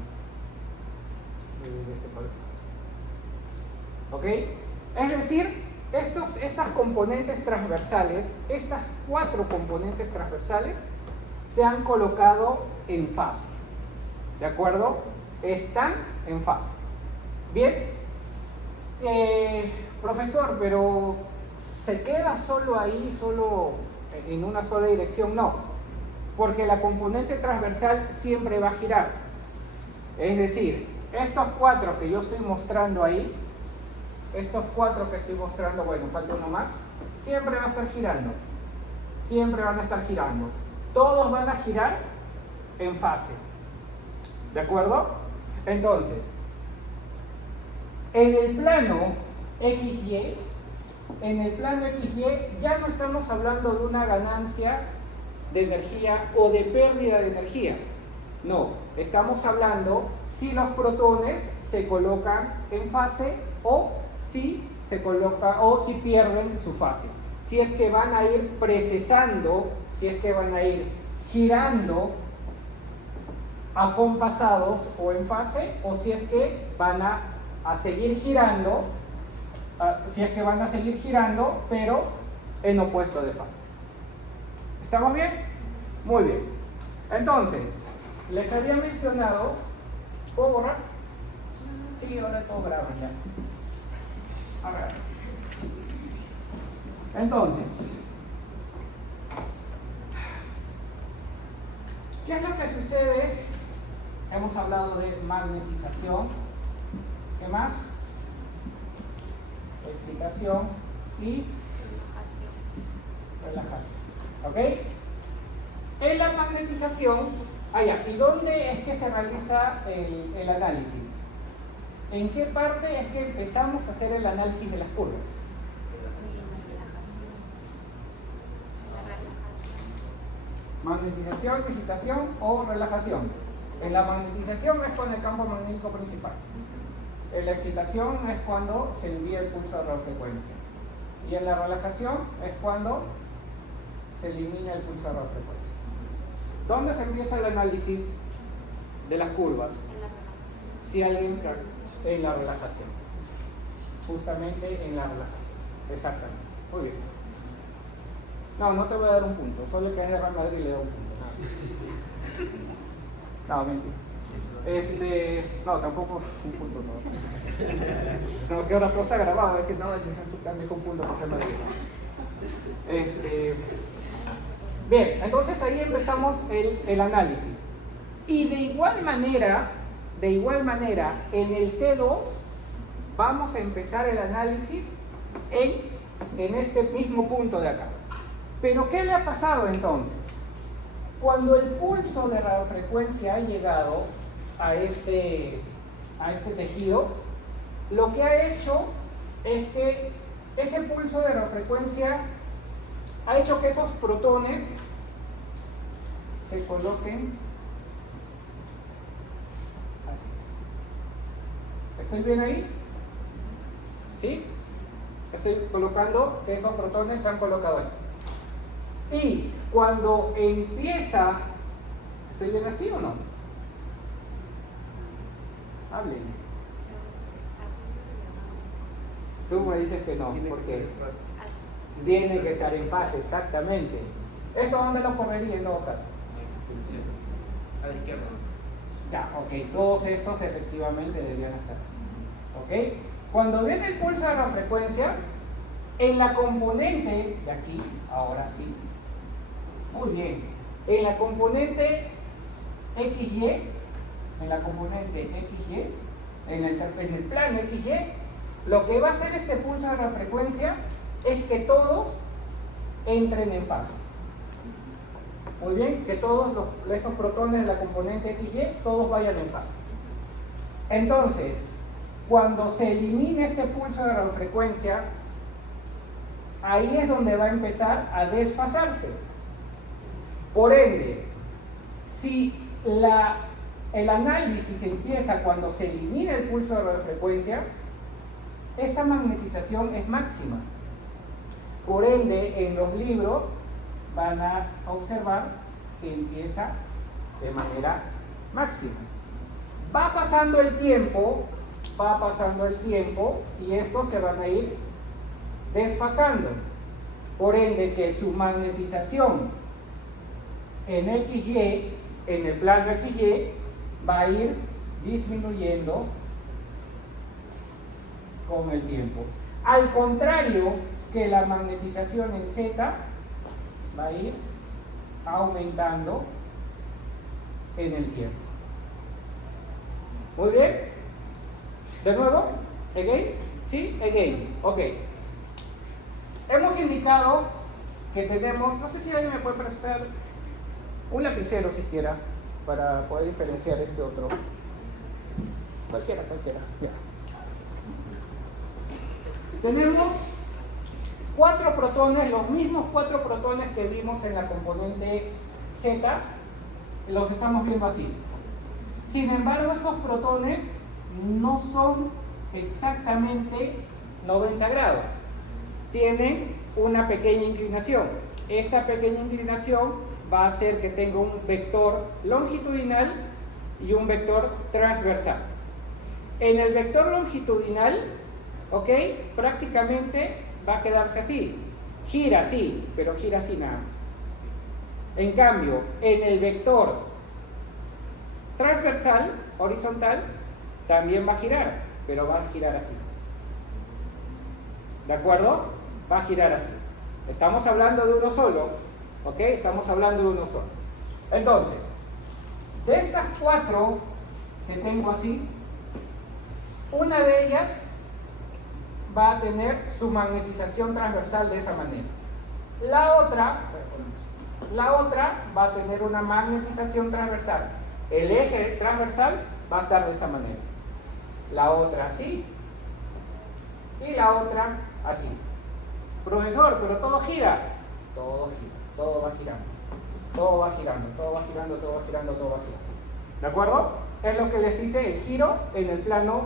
¿Ok? Es decir, estas componentes transversales, estas 4 componentes transversales, se han colocado en fase. ¿De acuerdo? Están en fase. Bien. Profesor, pero ¿se queda solo ahí, solo en una sola dirección? No, porque la componente transversal siempre va a girar. Es decir, estos 4 que yo estoy mostrando ahí, estos 4 que estoy mostrando, bueno, falta uno más, siempre va a estar girando. Siempre van a estar girando. Todos van a girar en fase. ¿De acuerdo? Entonces, en el plano XY, ya no estamos hablando de una ganancia de energía o de pérdida de energía. No, estamos hablando si los protones se colocan en fase o si pierden su fase. Si es que van a ir precesando, si es que van a ir girando acompasados o en fase, o si es que van a seguir girando, pero en opuesto de fase. ¿Estamos bien? Muy bien. Entonces, les había mencionado, ¿puedo borrar? Sí, ahora todo grave ya. A ver. Entonces, ¿qué es lo que sucede? Hemos hablado de magnetización. ¿Qué más? Excitación y relajación. ¿Ok? En la magnetización Ah, ya. ¿Y dónde es que se realiza el análisis? ¿En qué parte es que empezamos a hacer el análisis de las curvas? Magnetización, excitación o relajación. En la magnetización es con el campo magnético principal. En la excitación es cuando se envía el pulso de radiofrecuencia. Y en la relajación es cuando se elimina el pulso de radiofrecuencia. ¿Dónde se empieza el análisis de las curvas? Si alguien, en la relajación. Justamente en la relajación. Exactamente. Muy bien. No te voy a dar un punto. Solo que es de Real Madrid le da un punto. No, mentira. No, tampoco un punto, no. No, que ahora todo está grabado, va a decir, no, el me dijo un punto por ser Madrid. Bien, entonces ahí empezamos el análisis. Y de igual manera, en el T2 vamos a empezar el análisis en este mismo punto de acá. Pero ¿qué le ha pasado entonces? Cuando el pulso de radiofrecuencia ha llegado a este tejido, lo que ha hecho es que ese pulso de radiofrecuencia ha hecho que esos protones se coloquen así. ¿Estoy bien ahí? ¿Sí? Estoy colocando que esos protones se han colocado ahí. Y cuando empieza, ¿estoy bien así o no? Háblenme. Tú me dices que no, porque tiene que estar en fase, exactamente. ¿Esto dónde lo correría en todo caso? A la izquierda. Ya, ok, todos estos efectivamente deberían estar así. ¿Ok? Cuando viene el pulso de radiofrecuencia, en la componente de aquí, ahora sí, muy bien, en la componente XY, en el plano XY, lo que va a hacer este pulso de radiofrecuencia es que todos entren en fase. Muy bien, que todos esos protones de la componente XY, todos vayan en fase. Entonces, cuando se elimine este pulso de radiofrecuencia, ahí es donde va a empezar a desfasarse. Por ende, si el análisis empieza cuando se elimina el pulso de radiofrecuencia, esta magnetización es máxima. Por ende, en los libros van a observar que empieza de manera máxima. Va pasando el tiempo y estos se van a ir desfasando. Por ende, que su magnetización en XY, en el plano XY, va a ir disminuyendo con el tiempo. Al contrario que la magnetización en Z va a ir aumentando en el tiempo. Muy bien. De nuevo, again, ¿sí? Again, ok. Hemos indicado que tenemos, no sé si alguien me puede prestar un lapicero siquiera para poder diferenciar este otro. Cualquiera, ya. Tenemos 4 protones, los mismos 4 protones que vimos en la componente Z, los estamos viendo así. Sin embargo, estos protones no son exactamente 90 grados. Tienen una pequeña inclinación. Esta pequeña inclinación va a hacer que tenga un vector longitudinal y un vector transversal. En el vector longitudinal, ¿ok? Prácticamente va a quedarse así. Gira así, pero gira así nada más. En cambio, en el vector transversal, horizontal, también va a girar, pero va a girar así. ¿De acuerdo? Va a girar así. Estamos hablando de uno solo, ¿ok? Estamos hablando de uno solo. Entonces, de estas 4 que tengo así, una de ellas va a tener su magnetización transversal de esa manera. La otra, La otra va a tener una magnetización transversal. El eje transversal va a estar de esa manera. La otra así. Y la otra así. Profesor, pero todo gira. Todo gira, todo va girando. Todo va girando, todo va girando, todo va girando, todo va girando. ¿De acuerdo? Es lo que les hice el giro en el plano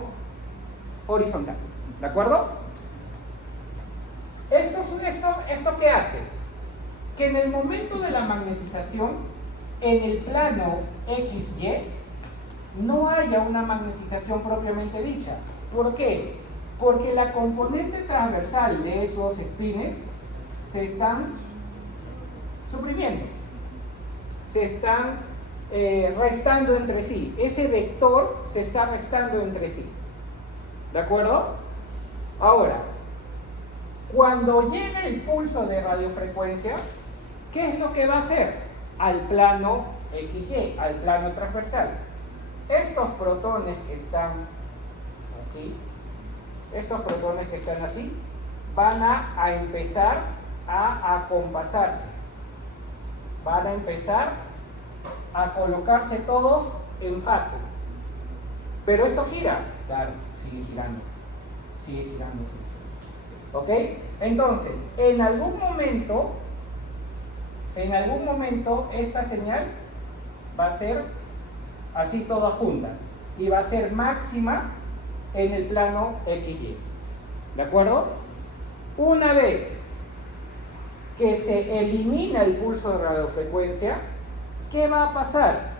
horizontal. ¿De acuerdo? ¿Esto qué hace? Que en el momento de la magnetización, en el plano XY, no haya una magnetización propiamente dicha. ¿Por qué? Porque la componente transversal de esos espines se están suprimiendo, se están restando entre sí. Ese vector se está restando entre sí. ¿De acuerdo? Ahora, cuando llega el pulso de radiofrecuencia, ¿qué es lo que va a hacer? Al plano XY, al plano transversal. Estos protones que están así, van a empezar a acompasarse. Van a empezar a colocarse todos en fase. Pero esto gira. Claro, sigue girando. Sigue girando, sigue girando. ¿Ok? Entonces, en algún momento esta señal va a ser así todas juntas y va a ser máxima en el plano XY. ¿De acuerdo? Una vez que se elimina el pulso de radiofrecuencia, ¿qué va a pasar?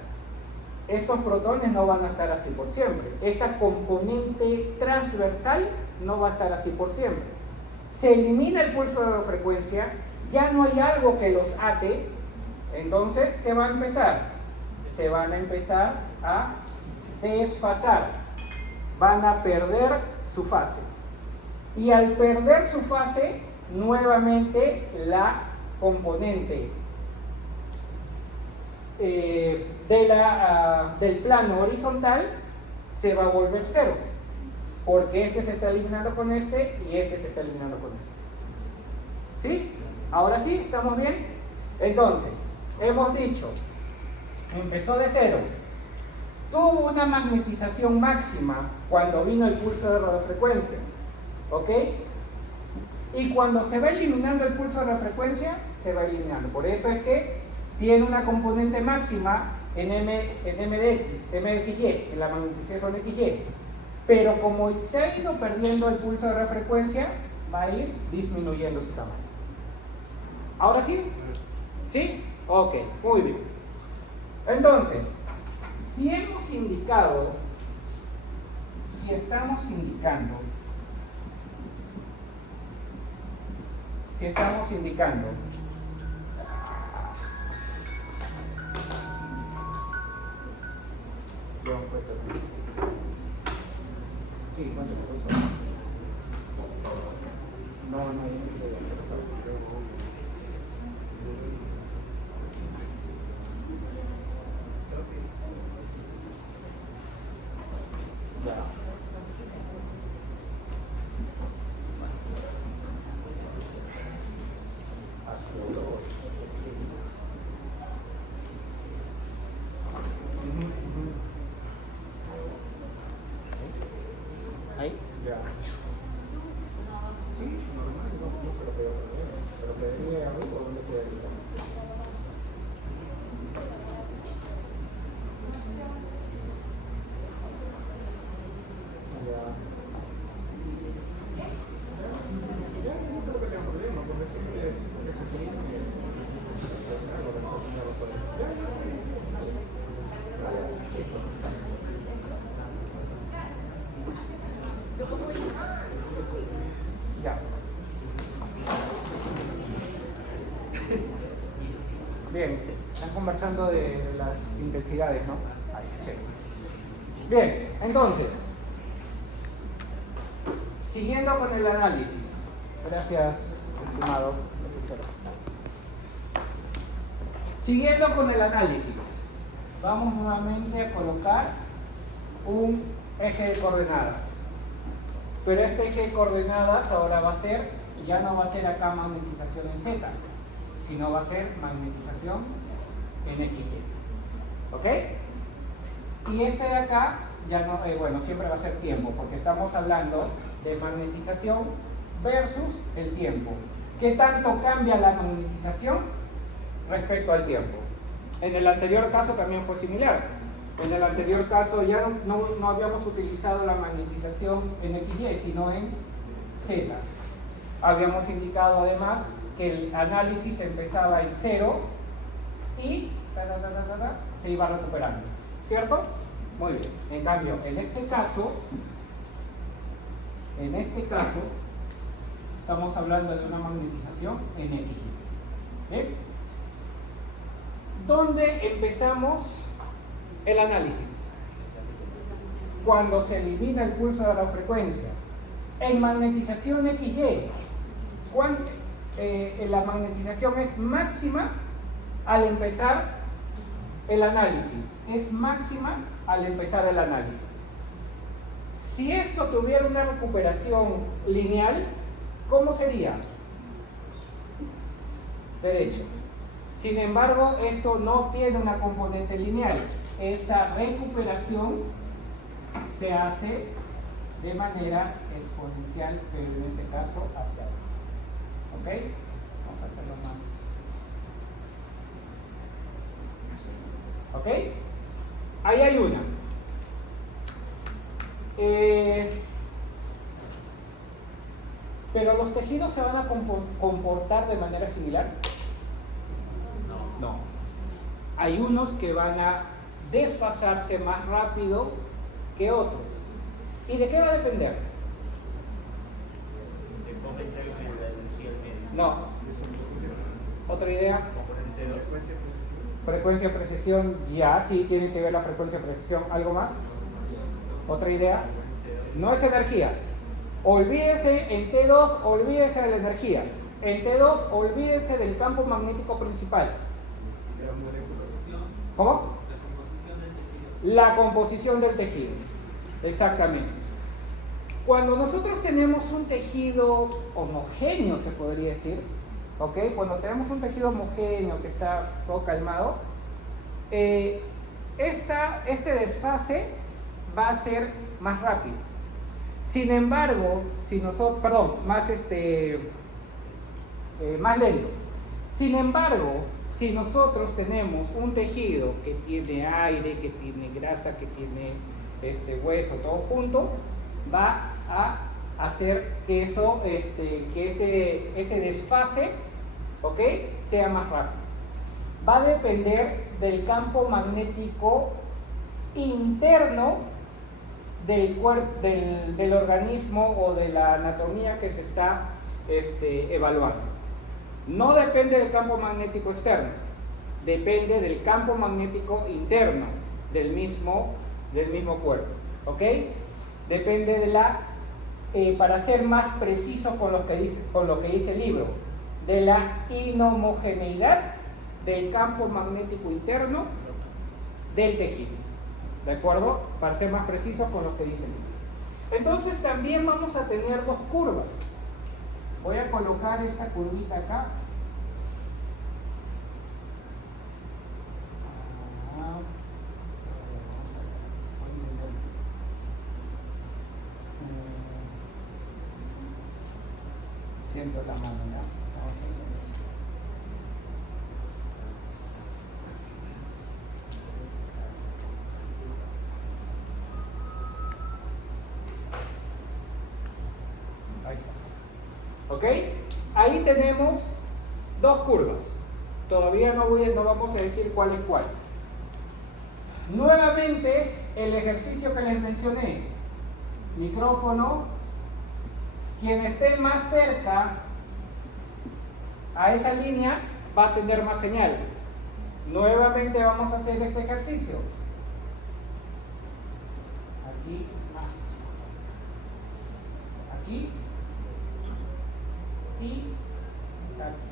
Estos protones no van a estar así por siempre. Esta componente transversal no va a estar así por siempre. Se elimina el pulso de radiofrecuencia, ya no hay algo que los ate. Entonces, ¿qué va a empezar? Se van a empezar a desfasar. Van a perder su fase. Y al perder su fase, nuevamente la componente del plano horizontal se va a volver cero, porque este se está eliminando con este y este se está eliminando con este. ¿Sí? Ahora sí, ¿estamos bien? Entonces, hemos dicho, empezó de cero, tuvo una magnetización máxima cuando vino el pulso de radiofrecuencia, ¿ok? Y cuando se va eliminando el pulso de radiofrecuencia, se va eliminando. Por eso es que tiene una componente máxima en MXY, en la magnetización XY. Pero como se ha ido perdiendo el pulso de radiofrecuencia, va a ir disminuyendo su tamaño. ¿Ahora sí? ¿Sí? Ok, muy bien. Entonces, si estamos indicando sí, cuéntame, por favor. No hay Ahí. ya. Sí, normal, no se lo pego bien. Pero pegaría arriba o no pegaría. Ya. Ya, no creo que tenga problema, porque siempre se tiene ya. Bien, están conversando de las intensidades, ¿no? Ahí, sí. Bien, entonces, siguiendo con el análisis. Gracias, estimado profesor. Siguiendo con el análisis, vamos nuevamente a colocar un eje de coordenadas. Pero este eje de coordenadas ahora va a ser, ya no va a ser acá magnetización en Z, sino va a ser magnetización en XY. ¿Ok? Y este de acá, ya no, bueno, siempre va a ser tiempo, porque estamos hablando de magnetización versus el tiempo. ¿Qué tanto cambia la magnetización respecto al tiempo? En el anterior caso también fue similar. En el anterior caso ya no habíamos utilizado la magnetización en XY, sino en Z. Habíamos indicado además que el análisis empezaba en 0 y se iba recuperando, ¿cierto? Muy bien. En cambio, en este caso, estamos hablando de una magnetización en XY. ¿Bien? ¿Dónde empezamos el análisis? Cuando se elimina el pulso de la frecuencia. En magnetización XY, la magnetización es máxima al empezar el análisis. Es máxima al empezar el análisis. Si esto tuviera una recuperación lineal, ¿cómo sería? Derecho. Sin embargo, esto no tiene una componente lineal. Esa recuperación se hace de manera exponencial, pero en este caso hacia abajo. ¿Ok? Vamos a hacerlo más. ¿Ok? Ahí hay una. ¿Pero los tejidos se van a comportar de manera similar? No. Hay unos que van a desfasarse más rápido que otros. ¿Y de qué va a depender? No. ¿Otra idea? Frecuencia, precisión, ya, sí, tiene que ver la frecuencia, precisión. ¿Algo más? ¿Otra idea? No es energía. Olvídese en T2, olvídese de la energía. En T2, olvídense del campo magnético principal. ¿Cómo? La composición del tejido. Exactamente. Cuando nosotros tenemos un tejido homogéneo, se podría decir, ¿ok? Cuando tenemos un tejido homogéneo que está todo calmado, este desfase va a ser más rápido. Sin embargo, más lento. Sin embargo, si nosotros tenemos un tejido que tiene aire, que tiene grasa, que tiene hueso, todo junto, va a hacer que ese desfase, ¿ok?, sea más rápido. Va a depender del campo magnético interno del organismo o de la anatomía que se está evaluando. No depende del campo magnético externo, depende del campo magnético interno del mismo cuerpo, ¿ok? Depende de para ser más preciso con lo que dice el libro, de la inhomogeneidad del campo magnético interno del tejido, ¿de acuerdo? Para ser más preciso con lo que dice el libro. Entonces también vamos a tener dos curvas. Voy a colocar esta curvita acá. Siento la mano, ¿ya? Ahí está. ¿Ok? Ahí tenemos dos curvas. Todavía no vamos a decir cuál es cuál. Nuevamente, el ejercicio que les mencioné. Micrófono. Quien esté más cerca a esa línea va a tener más señal. Nuevamente vamos a hacer este ejercicio. Aquí más. Aquí. Y aquí.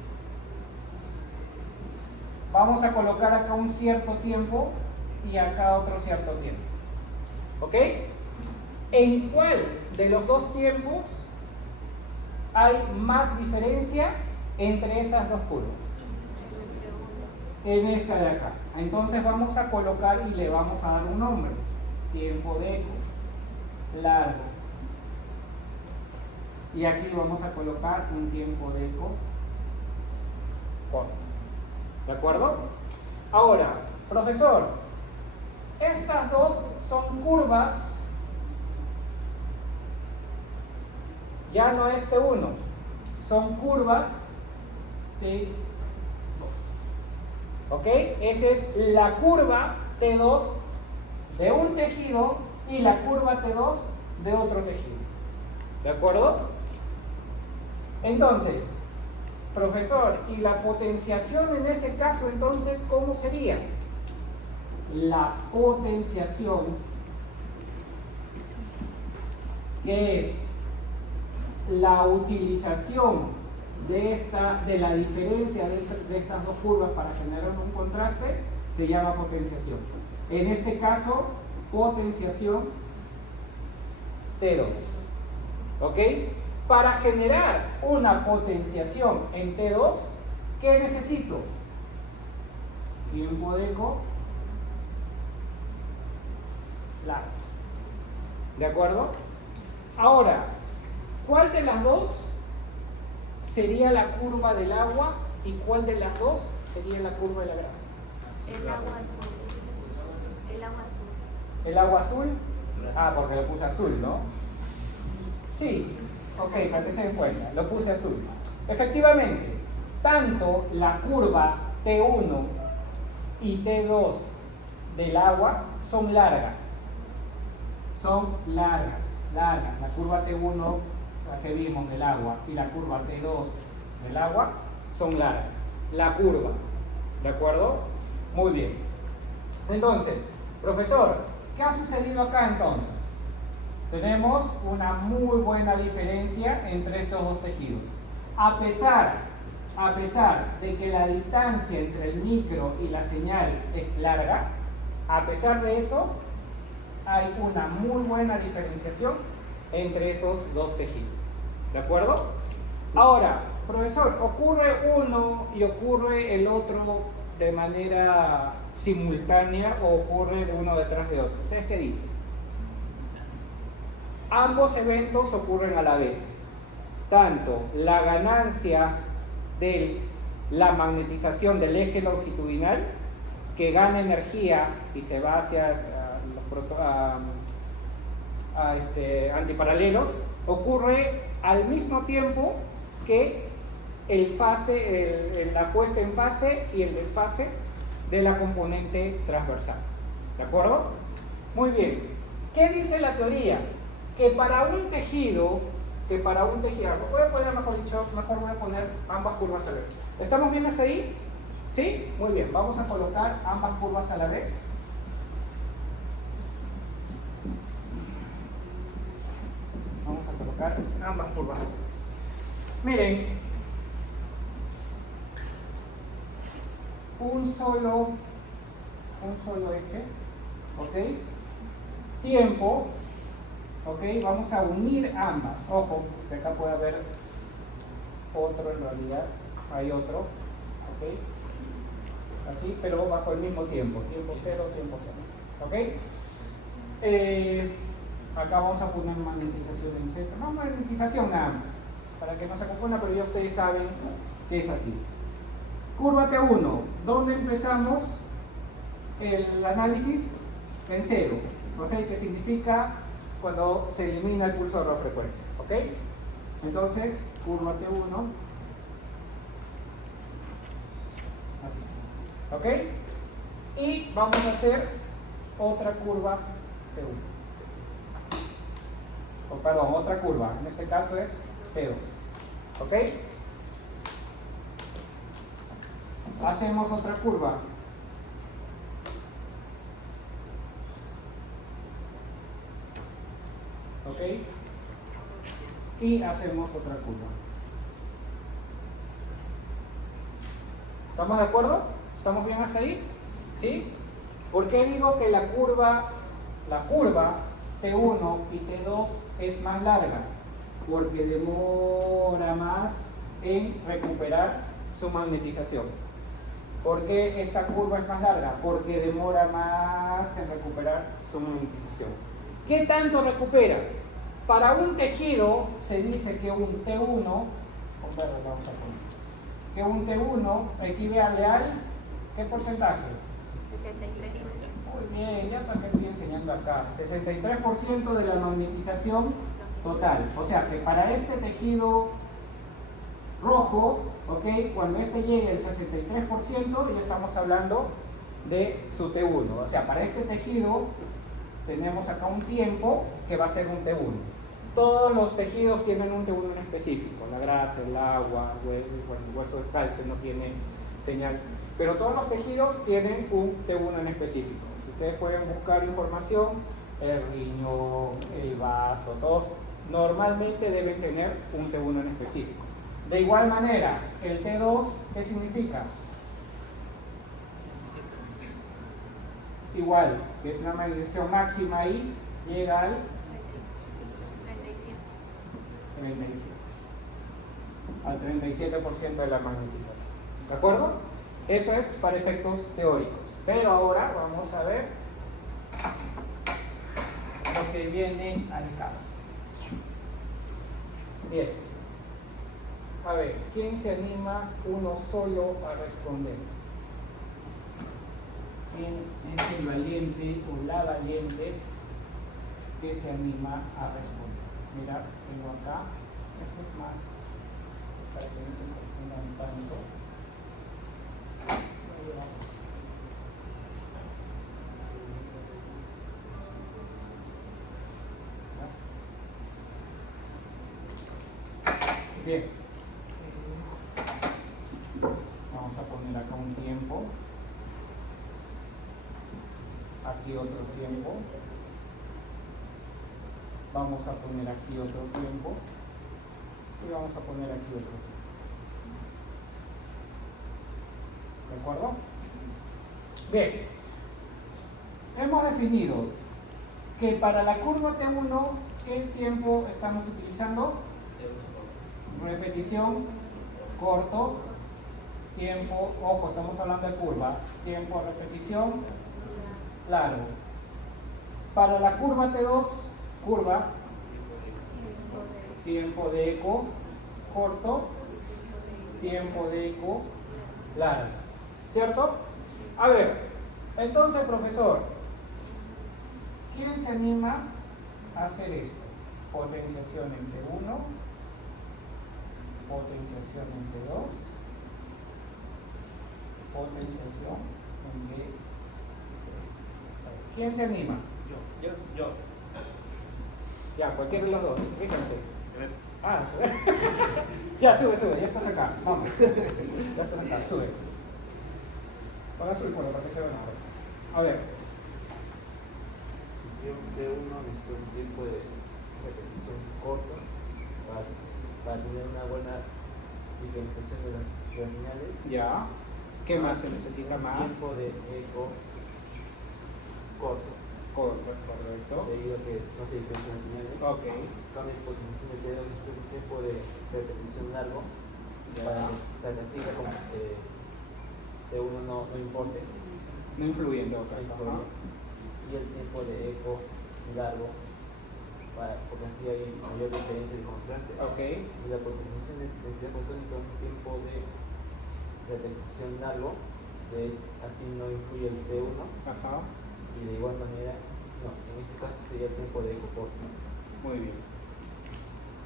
Vamos a colocar acá un cierto tiempo y acá otro cierto tiempo. ¿Ok? ¿En cuál de los dos tiempos hay más diferencia entre esas dos curvas? en esta de acá. Entonces vamos a colocar y le vamos a dar un nombre. Tiempo de eco largo. Y aquí vamos a colocar un tiempo de eco corto. ¿De acuerdo? Ahora, profesor, estas dos son curvas. Ya no es T1, son curvas T2. ¿Ok? Esa es la curva T2 de un tejido y la curva T2 de otro tejido. ¿De acuerdo? Entonces, profesor, ¿y la potenciación en ese caso entonces cómo sería? La potenciación, que es la utilización de la diferencia de estas dos curvas para generar un contraste, se llama potenciación. En este caso, potenciación T2. ¿Ok? Para generar una potenciación en T2, ¿qué necesito? Tiempo de eco largo. ¿De acuerdo? Ahora, ¿cuál de las dos sería la curva del agua y cuál de las dos sería la curva de la grasa? El agua azul. El agua azul. ¿El agua azul? Ah, porque lo puse azul, ¿no? Sí, ok, para que se den cuenta, lo puse azul. Efectivamente, tanto la curva T1 y T2 del agua son largas. Son largas. La curva T1, la que vimos del agua, y la curva T2 del agua son largas. La curva, ¿de acuerdo? Muy bien. Entonces, profesor, ¿qué ha sucedido acá entonces? Tenemos una muy buena diferencia entre estos dos tejidos. A pesar de que la distancia entre el micro y la señal es larga, a pesar de eso, hay una muy buena diferenciación entre esos dos tejidos. ¿De acuerdo? Ahora, profesor, ¿ocurre uno y ocurre el otro de manera simultánea o ocurre de uno detrás de otro? ¿Ustedes qué dicen? Ambos eventos ocurren a la vez. Tanto la ganancia de la magnetización del eje longitudinal, que gana energía y se va hacia antiparalelos, ocurre al mismo tiempo que la puesta en fase y el desfase de la componente transversal. ¿De acuerdo? Muy bien. ¿Qué dice la teoría? Que para un tejido, voy a poner, mejor voy a poner ambas curvas a la vez. ¿Estamos bien hasta ahí? ¿Sí? Muy bien, vamos a colocar ambas curvas a la vez. Vamos a colocar ambas curvas a la vez. Miren, un solo eje, ¿ok? Tiempo, ¿ok? Vamos a unir ambas. Ojo, que acá puede haber otro en realidad, hay otro, ¿ok? Así, pero bajo el mismo tiempo, tiempo 0, tiempo 0, ¿ok? Acá vamos a poner magnetización en Z, no magnetización nada más, para que no se confunda, pero ya ustedes saben que es así. Curva T1, ¿dónde empezamos el análisis? En 0, ¿ok? Que significa cuando se elimina el pulso de radiofrecuencia, ¿ok? Entonces, curva T1, así, ¿ok? Y vamos a hacer otra curva T1. Perdón, otra curva, en este caso es T2, ¿ok? Hacemos otra curva. ¿Ok? Y hacemos otra curva. ¿Estamos de acuerdo? ¿Estamos bien hasta ahí? ¿Sí? ¿Por qué digo que la curva T1 y T2 es más larga? Porque demora más en recuperar su magnetización. ¿Por qué esta curva es más larga? Porque demora más en recuperar su magnetización. ¿Qué tanto recupera? Para un tejido se dice que un T1, que un T1 equivale al ¿qué porcentaje? 63%. Muy bien, ya para qué estoy enseñando acá. 63% de la magnetización total. O sea que para este tejido rojo, ¿ok? Cuando este llegue al 63%, ya estamos hablando de su T1. O sea, para este tejido tenemos acá un tiempo que va a ser un T1. Todos los tejidos tienen un T1 en específico. La grasa, el agua, el hueso de calcio no tiene señal. Pero todos los tejidos tienen un T1 en específico. Si ustedes pueden buscar información, el riñón, el vaso, todos normalmente deben tener un T1 en específico. De igual manera, el T2, ¿qué significa? Igual, que es una magnetización máxima y llega al 37% de la magnetización. ¿De acuerdo? Eso es para efectos teóricos. Pero ahora vamos a ver lo que viene al caso. Bien. A ver, ¿quién se anima uno solo a responder? ¿Quién es el valiente o la valiente que se anima a responder? Mira, tengo acá, esto es más para que no se confundan tanto. Ahí vamos. Bien. Vamos a poner acá un tiempo. Aquí otro tiempo. Vamos a poner aquí otro tiempo. Y vamos a poner aquí otro tiempo. ¿De acuerdo? Bien. Hemos definido que para la curva T1, ¿qué tiempo estamos utilizando? Repetición, corto, tiempo, ojo, estamos hablando de curva, tiempo, repetición, largo. Para la curva T2, curva, tiempo de eco, corto, tiempo de eco, largo. ¿Cierto? A ver, entonces, profesor, ¿quién se anima a hacer esto? Potenciación en T1, potenciación en T2, potenciación en D. ¿Quién se anima? Yo. Ya, cualquiera de los dos, fíjense. Ah, ya, sube, ya estás acá, vamos. Ya estás acá, sube. Para subir por la parte que se ve mejor. A ver. Yo de uno necesito un tiempo de repetición corto para tener una buena diferenciación de las señales. Ya. ¿Qué más se necesita más? Tiempo de eco corto. Correcto. Debido a que no se diferencian las señales. Ok. Cambio de potenciación de T2, necesito un tiempo de repetición largo Ya. para que así como T1 no importe. No influye en todo caso. Influye. Y el tiempo de eco largo porque así hay mayor diferencia de contraste. Ok. Y la potenciación de densidad fotónica un tiempo de repetición largo, así no influye el T1. Ajá. Y de igual manera, no, en este caso sería el tiempo de eco corto. Muy bien.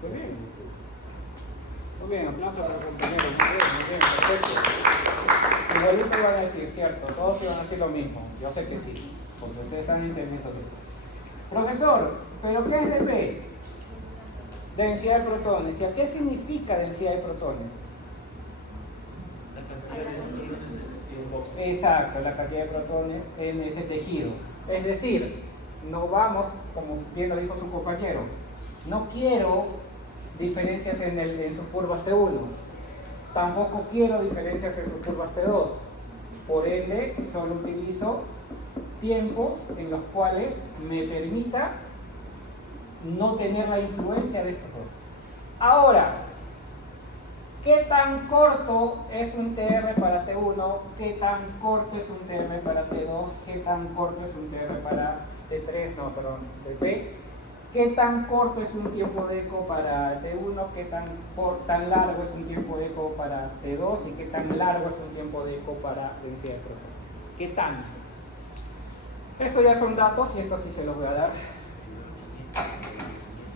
Muy bien. Así influye. Muy bien, aplauso para los compañeros. Muy bien, perfecto. Igualito iba a decir, cierto, todos iban a decir lo mismo. Yo sé que sí, porque ustedes están entendiendo esto. Profesor, ¿pero qué es dP? Densidad de protones. ¿Y a qué significa densidad de protones? La cantidad de electrones en un box. Exacto, la cantidad de protones en ese tejido. Es decir, no vamos, como bien lo dijo su compañero, no quiero diferencias en sus curvas T1, tampoco quiero diferencias en sus curvas T2, por ende solo utilizo tiempos en los cuales me permita no tener la influencia de estos dos. Ahora, ¿Qué tan corto es un TR para T1? ¿Qué tan corto es un TR para T2? ¿Qué tan corto es un TR para T3? No, perdón, TP. ¿Qué tan corto es un tiempo de eco para T1? ¿Qué tan largo es un tiempo de eco para T2? ¿Y qué tan largo es un tiempo de eco para densidad de protones? ¿Qué tanto? Estos ya son datos y estos sí se los voy a dar.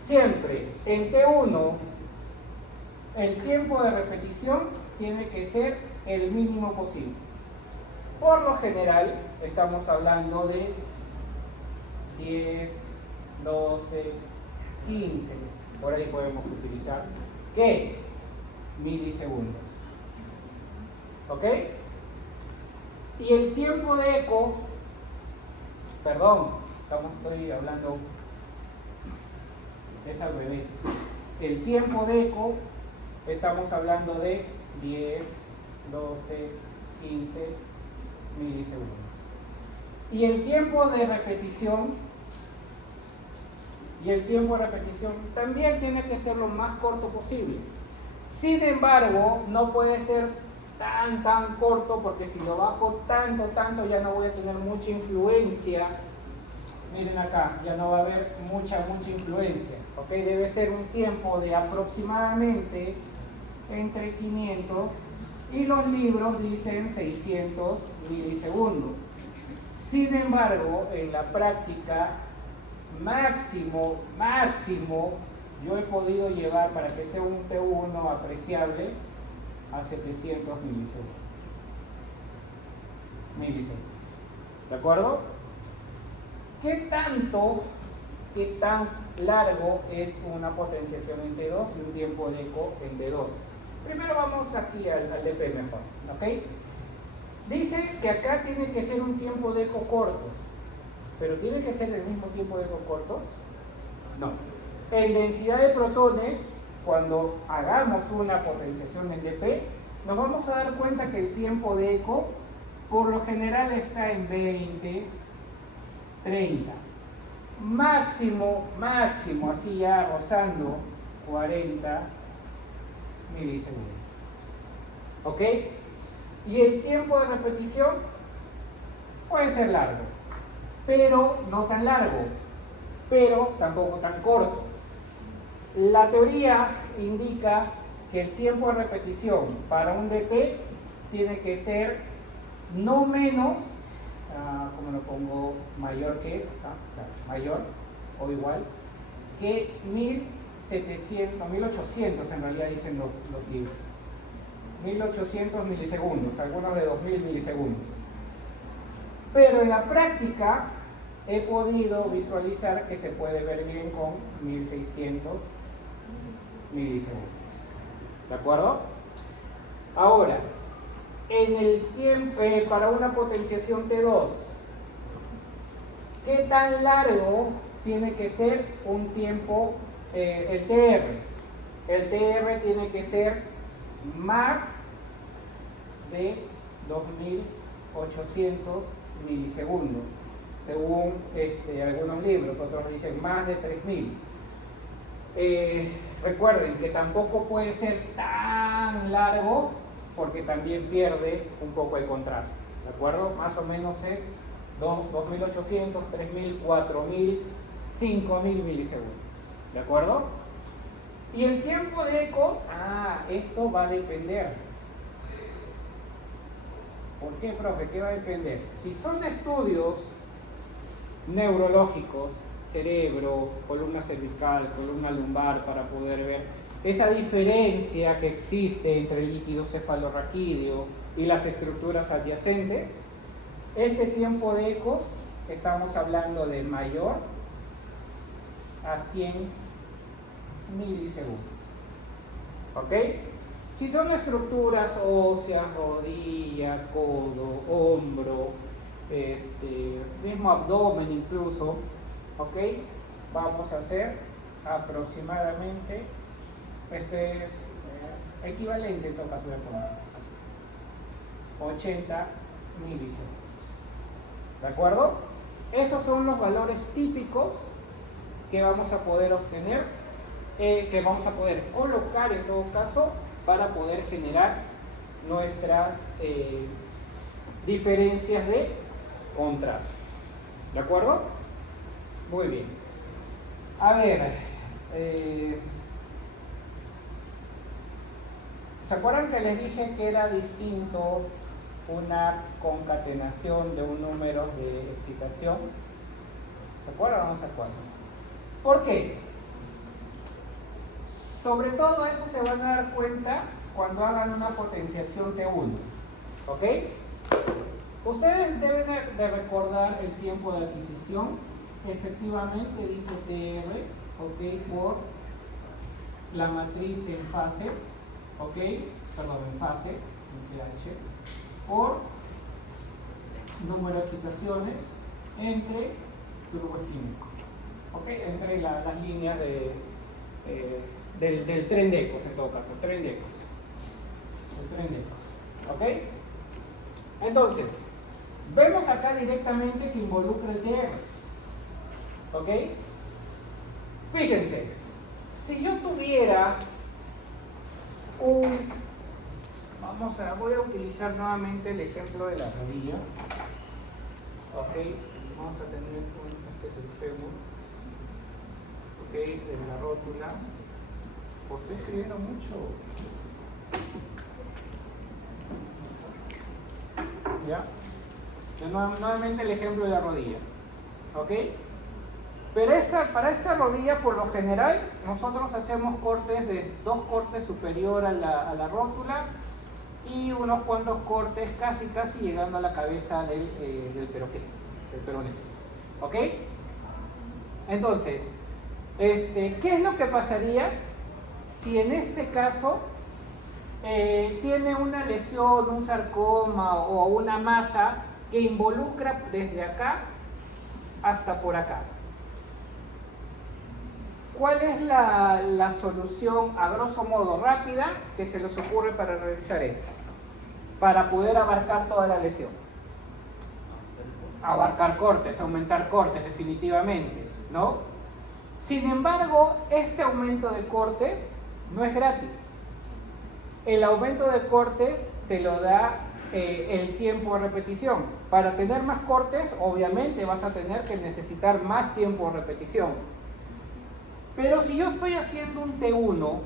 Siempre en T1 el tiempo de repetición tiene que ser el mínimo posible. Por lo general estamos hablando de 10, 12, 15. Por ahí podemos utilizar ¿qué? Milisegundos. ¿Ok? Y el tiempo de eco, perdón, estoy hablando, es al revés. El tiempo de eco, estamos hablando de 10, 12, 15 milisegundos. Y el tiempo de repetición, también tiene que ser lo más corto posible. Sin embargo, no puede ser tan corto, porque si lo bajo tanto, ya no voy a tener mucha influencia. Miren acá, ya no va a haber mucha influencia. ¿Ok? Debe ser un tiempo de aproximadamente entre 500 y los libros dicen 600 milisegundos. Sin embargo, en la práctica, máximo, yo he podido llevar para que sea un T1 apreciable a 700 milisegundos. ¿De acuerdo? ¿Qué tan largo es una potenciación en T2 y un tiempo de eco en T2? Primero vamos aquí al DP mejor, ¿ok? Dice que acá tiene que ser un tiempo de eco corto, pero ¿tiene que ser el mismo tiempo de eco cortos? No. En densidad de protones, cuando hagamos una potenciación en DP, nos vamos a dar cuenta que el tiempo de eco por lo general está en 20, 30. Máximo, así ya rozando 40 milisegundos. ¿Ok? Y el tiempo de repetición puede ser largo, pero no tan largo, pero tampoco tan corto. La teoría indica que el tiempo de repetición para un DP tiene que ser no menos, como lo pongo, mayor o igual que 1700, 1800 en realidad dicen los libros. 1800 milisegundos, algunos de 2000 milisegundos. Pero en la práctica he podido visualizar que se puede ver bien con 1600 milisegundos. ¿De acuerdo? Ahora, en el tiempo, para una potenciación T2, ¿qué tan largo tiene que ser un tiempo, el TR? El TR tiene que ser más de 2800 milisegundos, según algunos libros, otros dicen más de 3000. Recuerden que tampoco puede ser tan largo, porque también pierde un poco el contraste, ¿de acuerdo? Más o menos es 2800, 3000, 4000, 5000 milisegundos, ¿de acuerdo? Y el tiempo de eco, esto va a depender. ¿Por qué, profe? ¿Qué va a depender? Si son estudios neurológicos, cerebro, columna cervical, columna lumbar, para poder ver esa diferencia que existe entre el líquido cefalorraquídeo y las estructuras adyacentes, este tiempo de ecos estamos hablando de mayor a 100 milisegundos. ¿Ok? Si son estructuras óseas, rodilla, codo, hombro, mismo abdomen incluso, ¿ok? Vamos a hacer aproximadamente, este es equivalente en todo caso, voy a poner 80 milisegundos. ¿De acuerdo? Esos son los valores típicos que vamos a poder obtener, que vamos a poder colocar en todo caso para poder generar nuestras diferencias de contraste. ¿De acuerdo? Muy bien. A ver, ¿se acuerdan que les dije que era distinto una concatenación de un número de excitación? ¿Se acuerdan o no se acuerdan? ¿Por qué? Sobre todo eso se van a dar cuenta cuando hagan una potenciación T1. ¿Ok? Ustedes deben de recordar el tiempo de adquisición. Efectivamente dice TR, ¿ok? Por la matriz en fase, ¿ok? Perdón, en fase, en CH, por número de excitaciones entre turboquímico, ¿ok? Entre las líneas del tren de Ecos, en todo caso, tren de Ecos. El tren de Ecos, ¿ok? Entonces, vemos acá directamente que involucra el TR. ¿Ok? Fíjense, si yo tuviera voy a utilizar nuevamente el ejemplo de la rodilla. ¿Ok? Vamos a tener este es el fémur. ¿Ok? De la rótula. ¿Por qué escribiendo mucho? ¿Ya? Nuevamente el ejemplo de la rodilla. ¿Ok? Pero para esta rodilla, por lo general, nosotros hacemos cortes de 2 cortes superior a la rótula y unos cuantos cortes casi llegando a la cabeza del peroné. ¿Ok? Entonces, ¿qué es lo que pasaría si en este caso tiene una lesión, un sarcoma o una masa que involucra desde acá hasta por acá? ¿Cuál es la solución, a grosso modo, rápida que se les ocurre para realizar esto? Para poder abarcar toda la lesión. Abarcar cortes, aumentar cortes, definitivamente, ¿no? Sin embargo, este aumento de cortes no es gratis. El aumento de cortes te lo da el tiempo de repetición. Para tener más cortes, obviamente vas a tener que necesitar más tiempo de repetición. Pero si yo estoy haciendo un T1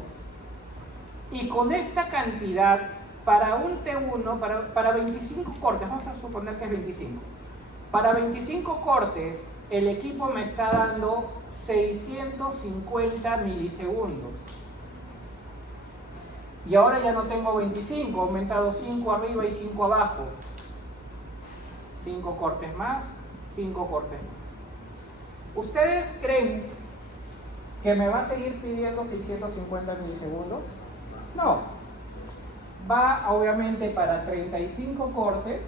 y con esta cantidad, para un T1, para 25 cortes, vamos a suponer que es 25. Para 25 cortes, el equipo me está dando 650 milisegundos. Y ahora ya no tengo 25, he aumentado 5 arriba y 5 abajo. 5 cortes más, 5 cortes más. ¿Ustedes creen que me va a seguir pidiendo 650 milisegundos? No. Va, obviamente, para 35 cortes,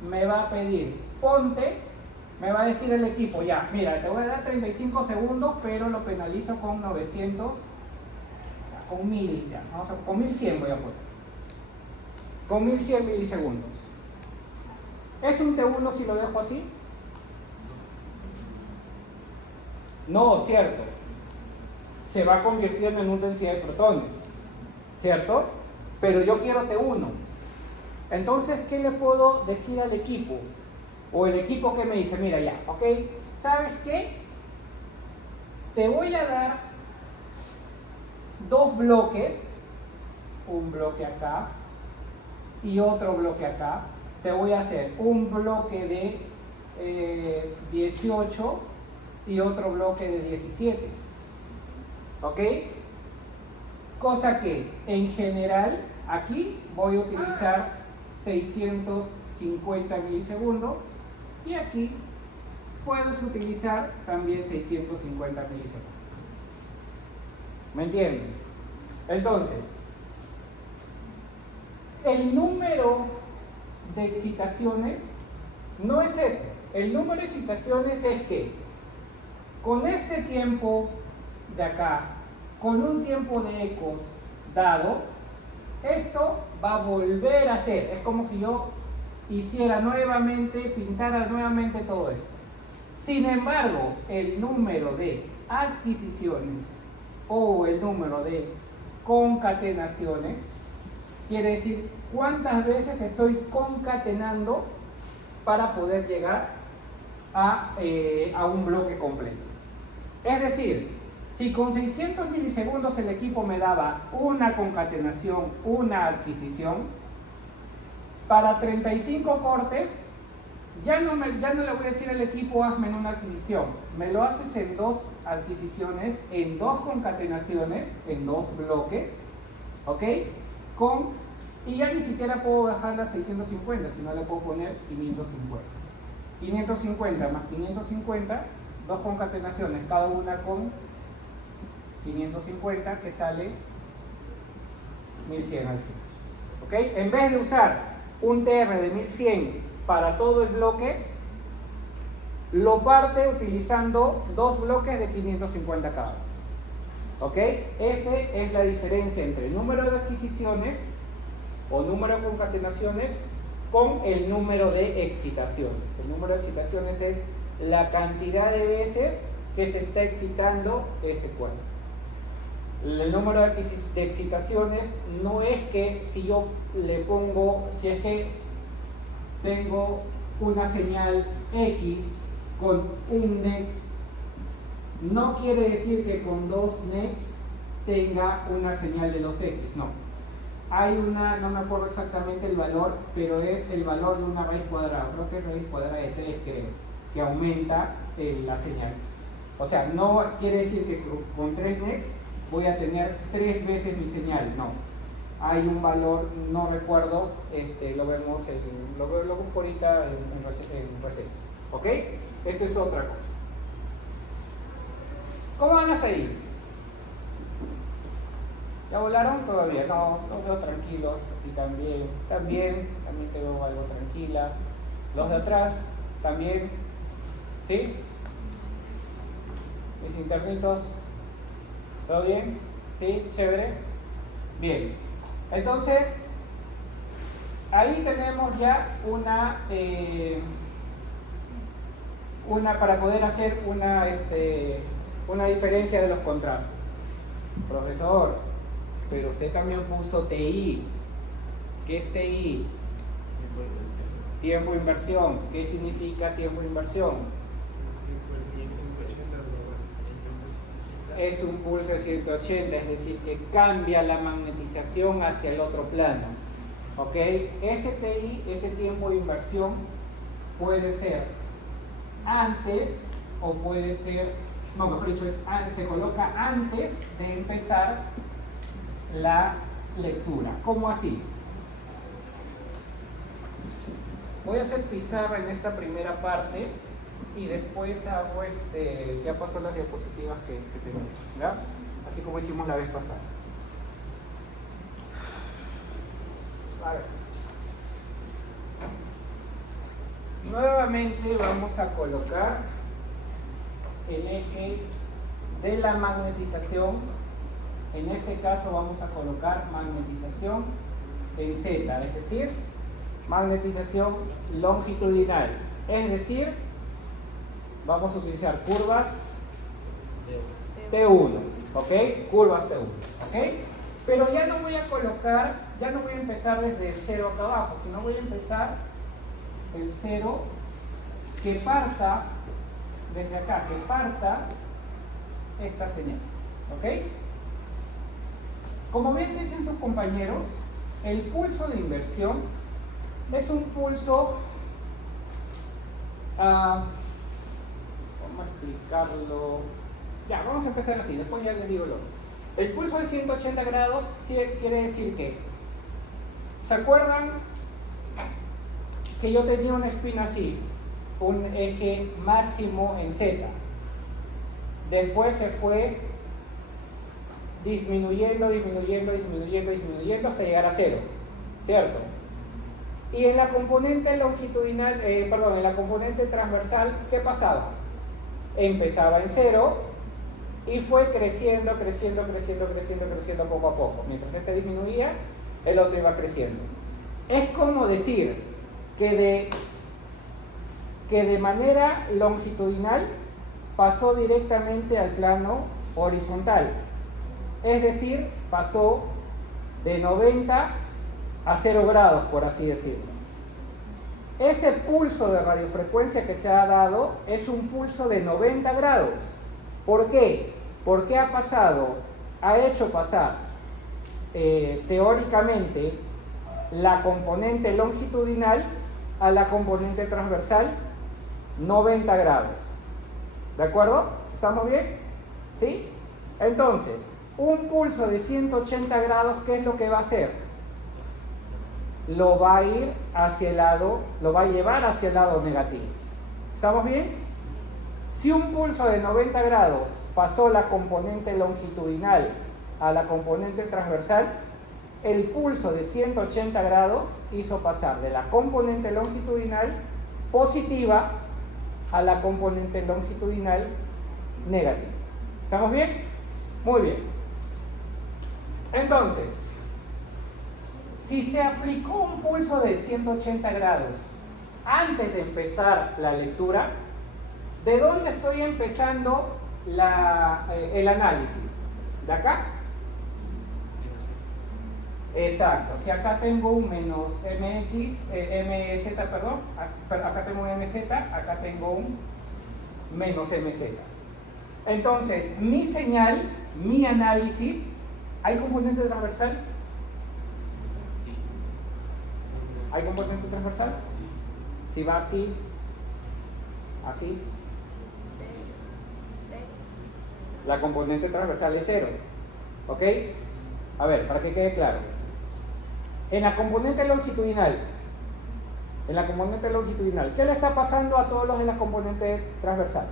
me va a pedir, me va a decir el equipo, ya, mira, te voy a dar 35 segundos, pero lo penalizo con 900, con 1000, ya, con 1100 voy a poner. Con 1100 milisegundos. ¿Es un T1 si lo dejo así? No, cierto. Se va convirtiendo en una densidad de protones, ¿cierto? Pero yo quiero T1. Entonces, ¿qué le puedo decir al equipo? O el equipo que me dice, mira ya, ok, ¿sabes qué? Te voy a dar 2 bloques, un bloque acá y otro bloque acá. Te voy a hacer un bloque de 18 y otro bloque de 17. ¿Ok? Cosa que en general aquí voy a utilizar 650 milisegundos y aquí puedes utilizar también 650 milisegundos. ¿Me entienden? Entonces, el número de excitaciones no es ese. El número de excitaciones es que con este tiempo de acá, con un tiempo de ecos dado, esto va a volver a ser. Es como si yo hiciera nuevamente, pintara nuevamente todo esto. Sin embargo, el número de adquisiciones o el número de concatenaciones, quiere decir cuántas veces estoy concatenando para poder llegar a un bloque completo. Es decir, si con 600 milisegundos el equipo me daba una concatenación, una adquisición, para 35 cortes, ya no le voy a decir al equipo hazme en una adquisición, me lo haces en 2 adquisiciones, en 2 concatenaciones, en 2 bloques, ¿ok? Y ya ni siquiera puedo bajar las 650, sino le puedo poner 550. 550 más 550, 2 concatenaciones, cada una con 550, que sale 1100 al fin. ¿Ok? En vez de usar un TR de 1100 para todo el bloque, lo parte utilizando 2 bloques de 550 cada uno. ¿Ok? Esa es la diferencia entre el número de adquisiciones o número de concatenaciones con el número de excitaciones. El número de excitaciones es la cantidad de veces que se está excitando ese cuerpo. El número de excitaciones no es que si yo le pongo, si es que tengo una señal X con un NEX, no quiere decir que con 2 NEX tenga una señal de los X, no. Hay una, no me acuerdo exactamente el valor, pero es el valor de una raíz cuadrada, creo que es raíz cuadrada de 3, creo, que aumenta la señal. O sea, no quiere decir que con 3 NEX voy a tener 3 veces mi señal, no. Hay un valor, no recuerdo, lo vemos, lo busco ahorita en receso. ¿Ok? Esto es otra cosa. ¿Cómo van a seguir? ¿Ya volaron? Todavía no, los veo tranquilos. Y también te veo algo tranquila. Los de atrás, también, ¿sí? Mis internitos, ¿todo bien? ¿Sí? ¿Chévere? Bien. Entonces, ahí tenemos ya para poder hacer una diferencia de los contrastes. Profesor, pero usted también puso TI. ¿Qué es TI? Tiempo de inversión. ¿Qué significa tiempo de inversión? Es un pulso de 180, es decir, que cambia la magnetización hacia el otro plano. ¿Ok? Ese TI, ese tiempo de inversión, puede ser antes o puede ser, no, mejor dicho, se coloca antes de empezar la lectura. ¿Cómo así? Voy a hacer pizarra en esta primera parte y después hago ya pasó las diapositivas que tenemos, ¿ya? Así como hicimos la vez pasada. A ver. Nuevamente vamos a colocar el eje de la magnetización. En este caso vamos a colocar magnetización en Z, es decir, magnetización longitudinal. Es decir, vamos a utilizar curvas T1, ¿ok? Curvas T1, ¿ok? Pero ya no voy a colocar, ya no voy a empezar desde el 0 acá abajo, sino voy a empezar el 0 que parta desde acá, que parta esta señal, ¿ok? Como bien dicen sus compañeros, el pulso de inversión es un pulso, ¿cómo explicarlo? Ya, vamos a empezar así, después ya les digo lo otro. El pulso de 180 grados quiere decir que, ¿se acuerdan que yo tenía una espina así? Un eje máximo en Z. Después se fue disminuyendo hasta llegar a 0, ¿cierto? Y en la componente longitudinal, en la componente transversal, ¿qué pasaba? Empezaba en 0 y fue creciendo poco a poco. Mientras este disminuía, el otro iba creciendo. Es como decir que de manera longitudinal pasó directamente al plano horizontal. Es decir, pasó de 90 a 0 grados, por así decirlo. Ese pulso de radiofrecuencia que se ha dado es un pulso de 90 grados. ¿Por qué? Porque ha hecho pasar teóricamente la componente longitudinal a la componente transversal 90 grados. ¿De acuerdo? ¿Estamos bien? ¿Sí? Entonces, un pulso de 180 grados, ¿qué es lo que va a hacer? Lo va a ir hacia el lado, lo va a llevar hacia el lado negativo. ¿Estamos bien? Si un pulso de 90 grados pasó la componente longitudinal a la componente transversal, el pulso de 180 grados hizo pasar de la componente longitudinal positiva a la componente longitudinal negativa. ¿Estamos bien? Muy bien. Entonces, si se aplicó un pulso de 180 grados antes de empezar la lectura, ¿de dónde estoy empezando el análisis? ¿De acá? Exacto. Si acá tengo un menos MZ, perdón, acá tengo un MZ, acá tengo un menos MZ. Entonces, mi señal, mi análisis, ¿hay componente transversal? Sí. ¿Hay componente transversal? Si va así, así, la componente transversal es 0. ¿Ok? A ver, para que quede claro. En la componente longitudinal, ¿qué le está pasando a todos los de la componente transversal?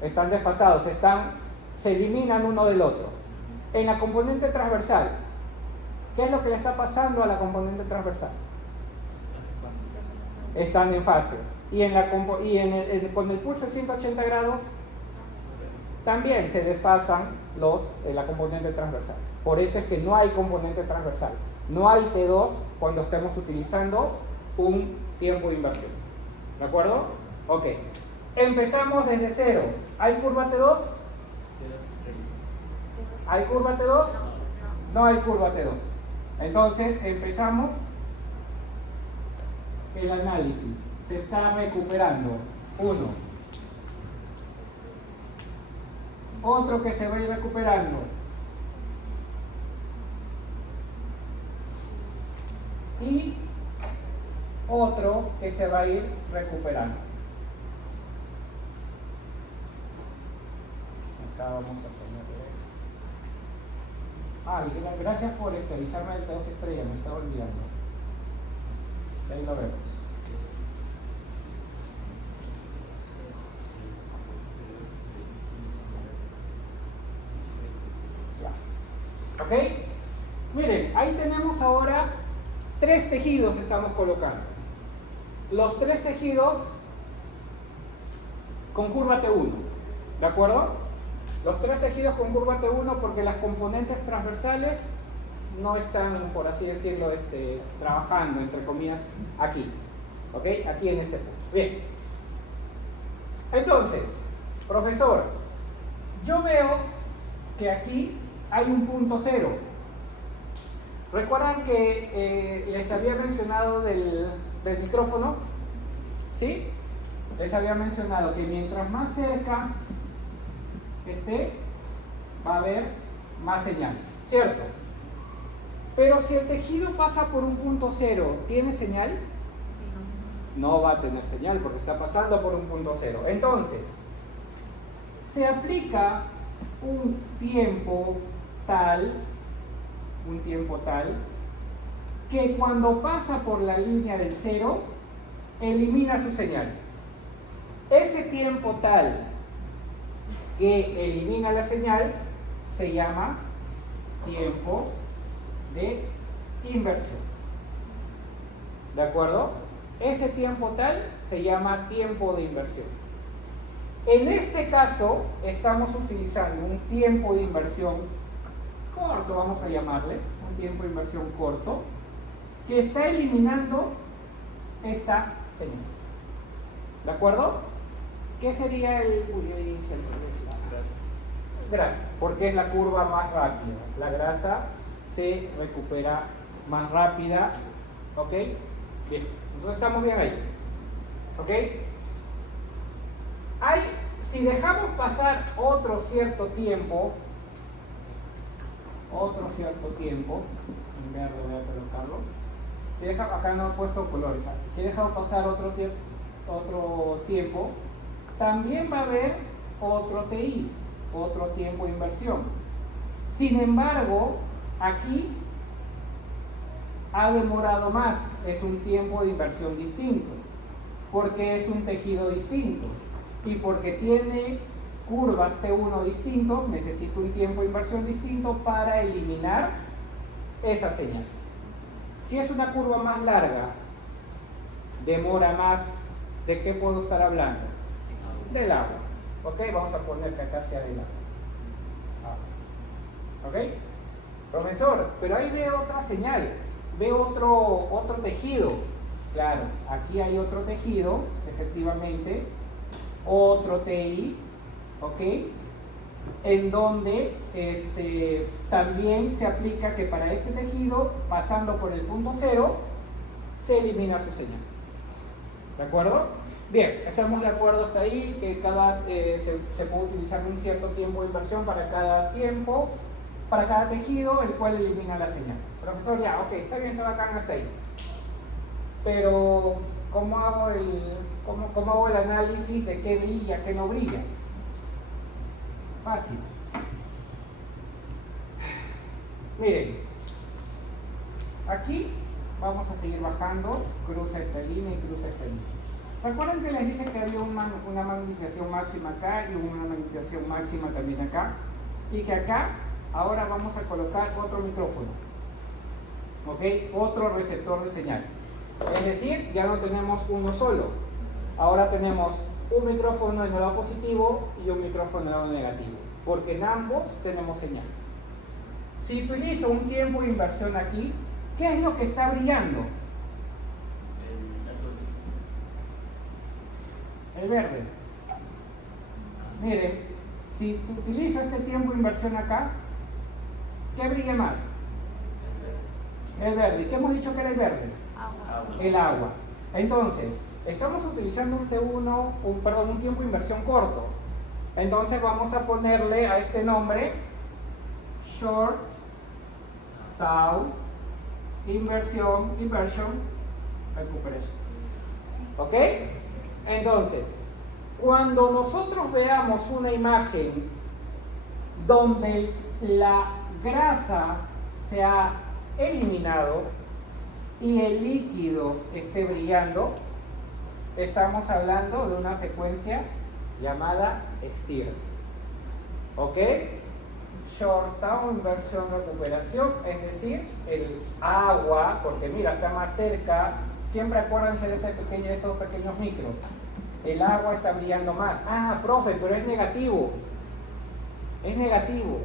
Están desfasados, se eliminan uno del otro. En la componente transversal, ¿qué es lo que le está pasando a la componente transversal? Están en fase. Con el pulso de 180 grados, también se desfasan la componente transversal. Por eso es que no hay componente transversal. No hay T2 cuando estemos utilizando un tiempo de inversión. ¿De acuerdo? Ok. Empezamos desde 0. ¿Hay curva T2? ¿Hay curva T2? No hay curva T2. Entonces empezamos el análisis. Se está recuperando. Uno. Otro que se va a ir recuperando. Y otro que se va a ir recuperando. Acá vamos a ponerle. Gracias por avisarme del T2 estrella, me estaba olvidando. Ahí lo vemos. ¿Ok? Miren, ahí tenemos ahora 3 tejidos estamos colocando. Los 3 tejidos con curva T1. ¿De acuerdo? Los 3 tejidos con curva T1 porque las componentes transversales no están, por así decirlo, trabajando, entre comillas, aquí. ¿Ok? Aquí en este punto. Bien. Entonces, profesor, yo veo que aquí hay un punto 0. ¿Recuerdan que les había mencionado del micrófono? ¿Sí? Les había mencionado que mientras más cerca esté, va a haber más señal, ¿cierto? Pero si el tejido pasa por un punto 0, ¿tiene señal? No va a tener señal porque está pasando por un punto 0. Entonces, se aplica un tiempo tal que cuando pasa por la línea del 0 elimina su señal. Ese tiempo tal que elimina la señal se llama tiempo de inversión. ¿De acuerdo? Ese tiempo tal se llama tiempo de inversión. En este caso estamos utilizando un tiempo de inversión corto, vamos a llamarle, un tiempo de inversión corto, que está eliminando esta señal. ¿De acuerdo? ¿Qué sería el... grasa, porque es la curva más rápida. La grasa se recupera más rápida, ¿ok? Bien, entonces estamos bien ahí, ¿ok? Si dejamos pasar otro cierto tiempo, en verde voy a colocarlo, acá no he puesto colores, si he dejado pasar otro tiempo, también va a haber otro TI, otro tiempo de inversión. Sin embargo, aquí ha demorado más, es un tiempo de inversión distinto, porque es un tejido distinto y porque tiene curvas T1 distintos, necesito un tiempo de inversión distinto para eliminar esa señal. Si es una curva más larga, demora más. ¿De qué puedo estar hablando? Del agua. ¿Ok? Vamos a poner que acá sea del agua. ¿Ok? Profesor, pero ahí veo otra señal, veo otro tejido. Claro, aquí hay otro tejido, efectivamente, otro TI, ¿ok? En donde también se aplica que para este tejido, pasando por el punto 0, se elimina su señal. ¿De acuerdo? Bien, estamos de acuerdo hasta ahí, que se puede utilizar un cierto tiempo de inversión para cada tejido, el cual elimina la señal. Profesor, ya, ok, está bien, está bacán hasta ahí. Pero, ¿cómo hago el análisis de qué brilla, qué no brilla? Fácil. Miren, aquí vamos a seguir bajando, cruza esta línea y cruza esta línea. ¿Recuerdan que les dije que había una magnificación máxima acá y una magnificación máxima también acá? Y que acá, ahora vamos a colocar otro micrófono, ¿ok? Otro receptor de señal. Es decir, ya no tenemos uno solo. Ahora tenemos un micrófono en el lado positivo y un micrófono en el lado negativo, porque en ambos tenemos señal. Si utilizo un tiempo de inversión aquí, ¿qué es lo que está brillando? El verde. Miren, si utilizo este tiempo de inversión acá, ¿qué brilla más? El verde. ¿Qué hemos dicho que era el verde? Agua. El agua. Entonces, estamos utilizando un T1, un tiempo de inversión corto. Entonces vamos a ponerle a este nombre short tau inversion recuperation. ¿Ok? Entonces, cuando nosotros veamos una imagen donde la grasa se ha eliminado y el líquido esté brillando, estamos hablando de una secuencia llamada STIR. ¿Ok? Short tau inversión recuperación, es decir, el agua, porque mira, está más cerca. Siempre acuérdense de estos pequeños micros. El agua está brillando más. Ah, profe, pero es negativo. Es negativo.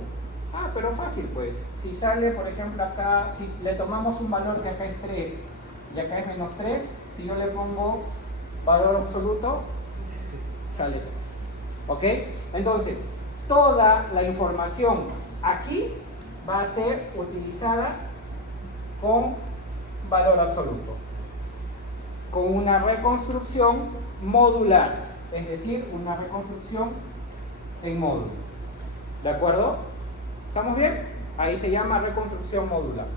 Ah, pero fácil pues. Si sale, por ejemplo, acá, si le tomamos un valor que acá es 3 y acá es menos 3, si yo le pongo valor absoluto, sale 3. ¿Ok? Entonces, toda la información aquí va a ser utilizada con valor absoluto, con una reconstrucción modular, es decir, una reconstrucción en módulo. ¿De acuerdo? ¿Estamos bien? Ahí se llama reconstrucción modular.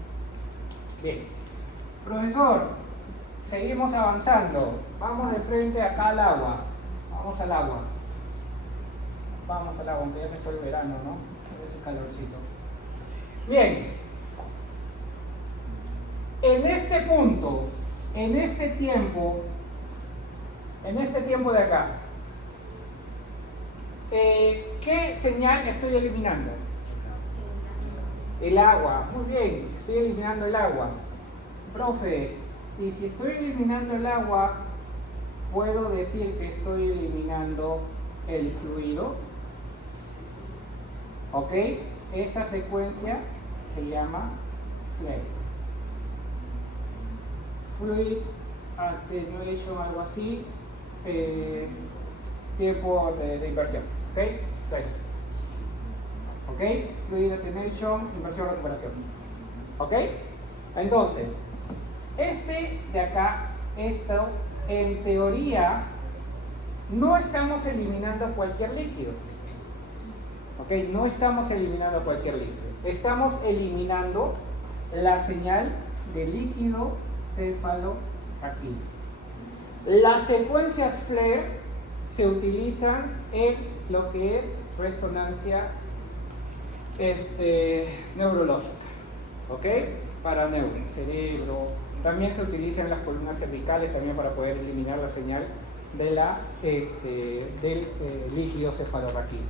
Bien. Profesor, seguimos avanzando. Vamos de frente acá al agua. Vamos al agua. Vamos al agua, aunque ya se fue el verano, ¿no? Ese calorcito. Bien. En este punto, en este tiempo de acá, ¿qué señal estoy eliminando? El agua. Muy bien, estoy eliminando el agua. Profe, y si estoy eliminando el agua, ¿puedo decir que estoy eliminando el fluido? ¿Ok? Esta secuencia se llama FLAE. Fluid Attenuation, algo así, tiempo de inversión. ¿Ok? Entonces, ¿Ok? Fluid attenuation, inversión, recuperación. ¿Ok? Entonces, este de acá, esto, en teoría, no estamos eliminando cualquier líquido. ¿Ok? No estamos eliminando cualquier líquido. Estamos eliminando la señal de líquido cefalorraquídeo. Las secuencias FLAIR se utilizan en lo que es resonancia neurológica, ¿ok? Para cerebro. También se utiliza en las columnas cervicales también para poder eliminar la señal de del líquido cefalorraquídeo.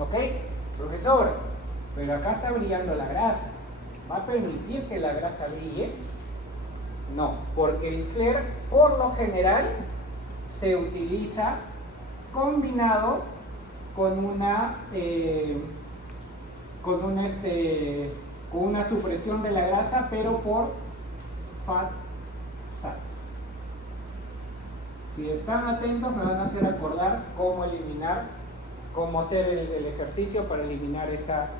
¿Ok? Profesor, pero acá está brillando la grasa. ¿Va a permitir que la grasa brille? No, porque el FLAIR por lo general se utiliza combinado con una supresión de la grasa, pero por FAT-SAT. Si están atentos me van a hacer acordar cómo hacer el ejercicio para eliminar esa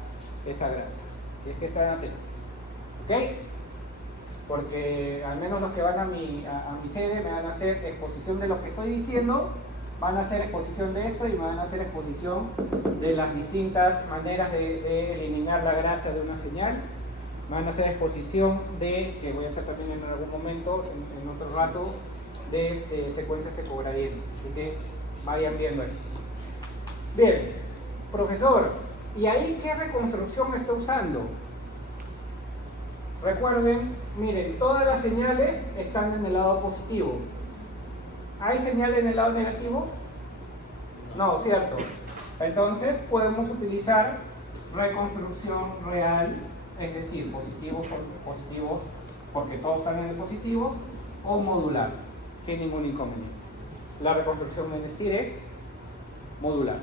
grasa. Si es que están atentos. ¿Ok? Porque al menos los que van a mi sede me van a hacer exposición de lo que estoy diciendo, van a hacer exposición de esto y me van a hacer exposición de las distintas maneras de eliminar la grasa de una señal. Me van a hacer exposición que voy a hacer también en algún momento, en otro rato, de secuencias ecogradientes. Así que vayan viendo esto. Bien, profesor, ¿y ahí qué reconstrucción está usando? Recuerden, miren, todas las señales están en el lado positivo. ¿Hay señal en el lado negativo? No, ¿cierto? Entonces podemos utilizar reconstrucción real, es decir, positivos porque todos están en el positivo, o modular, sin ningún inconveniente. La reconstrucción en STIR es modular.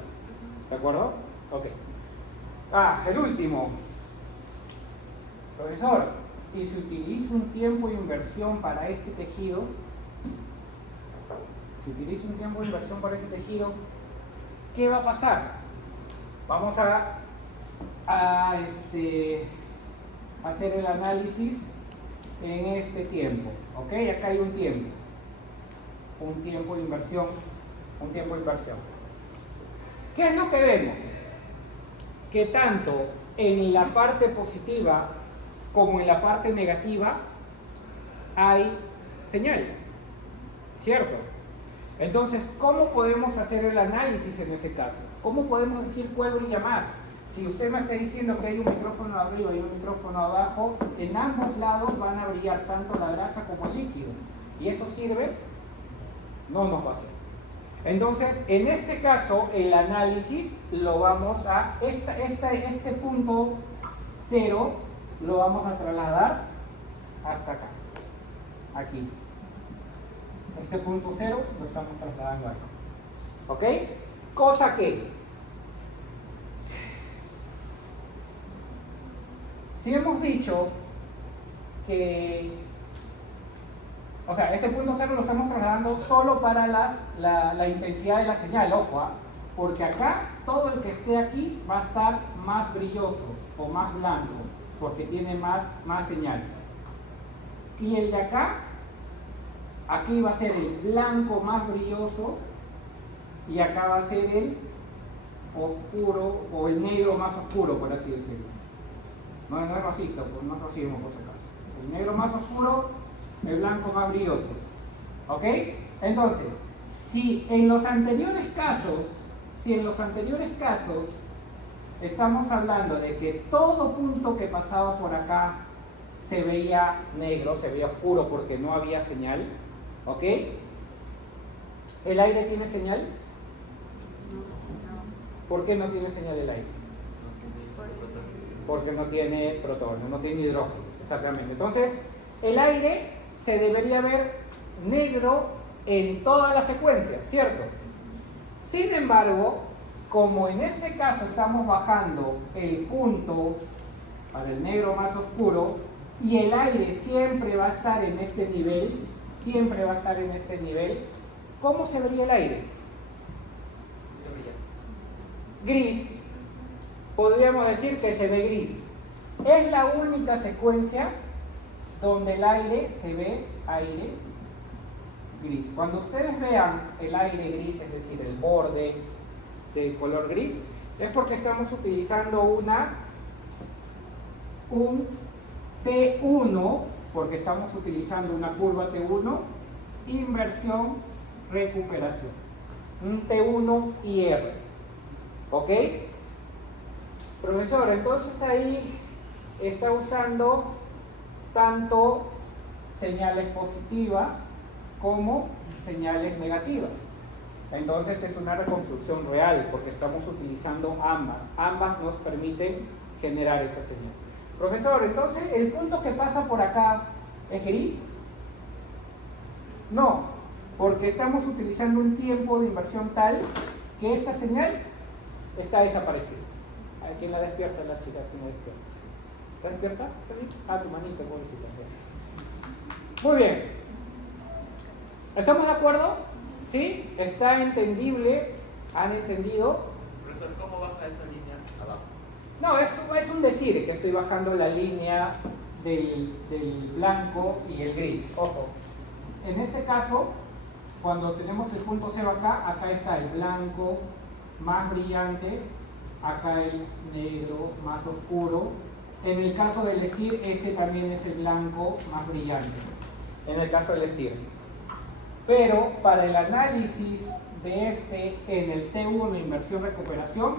¿De acuerdo? Ok. El último. Profesor, y si utilizo un tiempo de inversión para este tejido, ¿qué va a pasar? Vamos a hacer el análisis en este tiempo. ¿Ok? Acá hay un tiempo de inversión. ¿Qué es lo que vemos? Que tanto en la parte positiva como en la parte negativa hay señal, ¿cierto? Entonces, ¿cómo podemos hacer el análisis en ese caso? ¿Cómo podemos decir cuál brilla más? Si usted me está diciendo que hay un micrófono arriba y un micrófono abajo, en ambos lados van a brillar tanto la grasa como el líquido. ¿Y eso sirve? No nos va a servir. Entonces, en este caso, el análisis lo vamos a, este punto 0 lo vamos a trasladar hasta acá, aquí. Este punto 0 lo estamos trasladando acá. ¿Ok? Cosa que, si hemos dicho que, este punto 0 lo estamos trasladando solo para la intensidad de la señal, ojo, porque acá todo el que esté aquí va a estar más brilloso o más blanco, porque tiene más señal. Y el de acá, aquí va a ser el blanco más brilloso y acá va a ser el oscuro o el negro más oscuro, por así decirlo. No es racista, pues no es racismo por si acaso. El negro más oscuro, el blanco más brilloso. ¿Ok? Entonces, si en los anteriores casos estamos hablando de que todo punto que pasaba por acá se veía negro, se veía oscuro porque no había señal, ¿ok? ¿El aire tiene señal? ¿Por qué no tiene señal el aire? Porque no tiene protones, no tiene hidrógenos, exactamente. Entonces, el aire se debería ver negro en todas las secuencias, ¿cierto? Sin embargo, como en este caso estamos bajando el punto para el negro más oscuro y el aire siempre va a estar en este nivel, ¿cómo se vería el aire? Gris. podríamos decir que se ve gris. Es la única secuencia donde el aire se ve aire gris. Cuando ustedes vean el aire gris, es decir, el borde de color gris, es porque estamos utilizando un T1, porque estamos utilizando una curva T1, inversión, recuperación. Un T1 y R. ¿Ok? Profesor, entonces ahí está usando tanto señales positivas como señales negativas. Entonces es una reconstrucción real porque estamos utilizando ambas. Ambas nos permiten generar esa señal. Profesor, entonces el punto que pasa por acá es gris. No, porque estamos utilizando un tiempo de inversión tal que esta señal está desaparecida. ¿A quién la despierta? La chica, ¿quién la despierta? ¿Está despierta? Ah, tu manito, pobrecita. Muy bien. ¿Estamos de acuerdo? ¿Sí? ¿Está entendible? ¿Han entendido? Profesor, ¿cómo baja esa línea abajo? No, es un decir que estoy bajando la línea del blanco y el gris. Ojo. En este caso, cuando tenemos el punto cero acá está el blanco más brillante, acá el negro más oscuro. En el caso del estir, este también es el blanco más brillante. En el caso del estir. Pero para el análisis de este en el T1 inversión recuperación,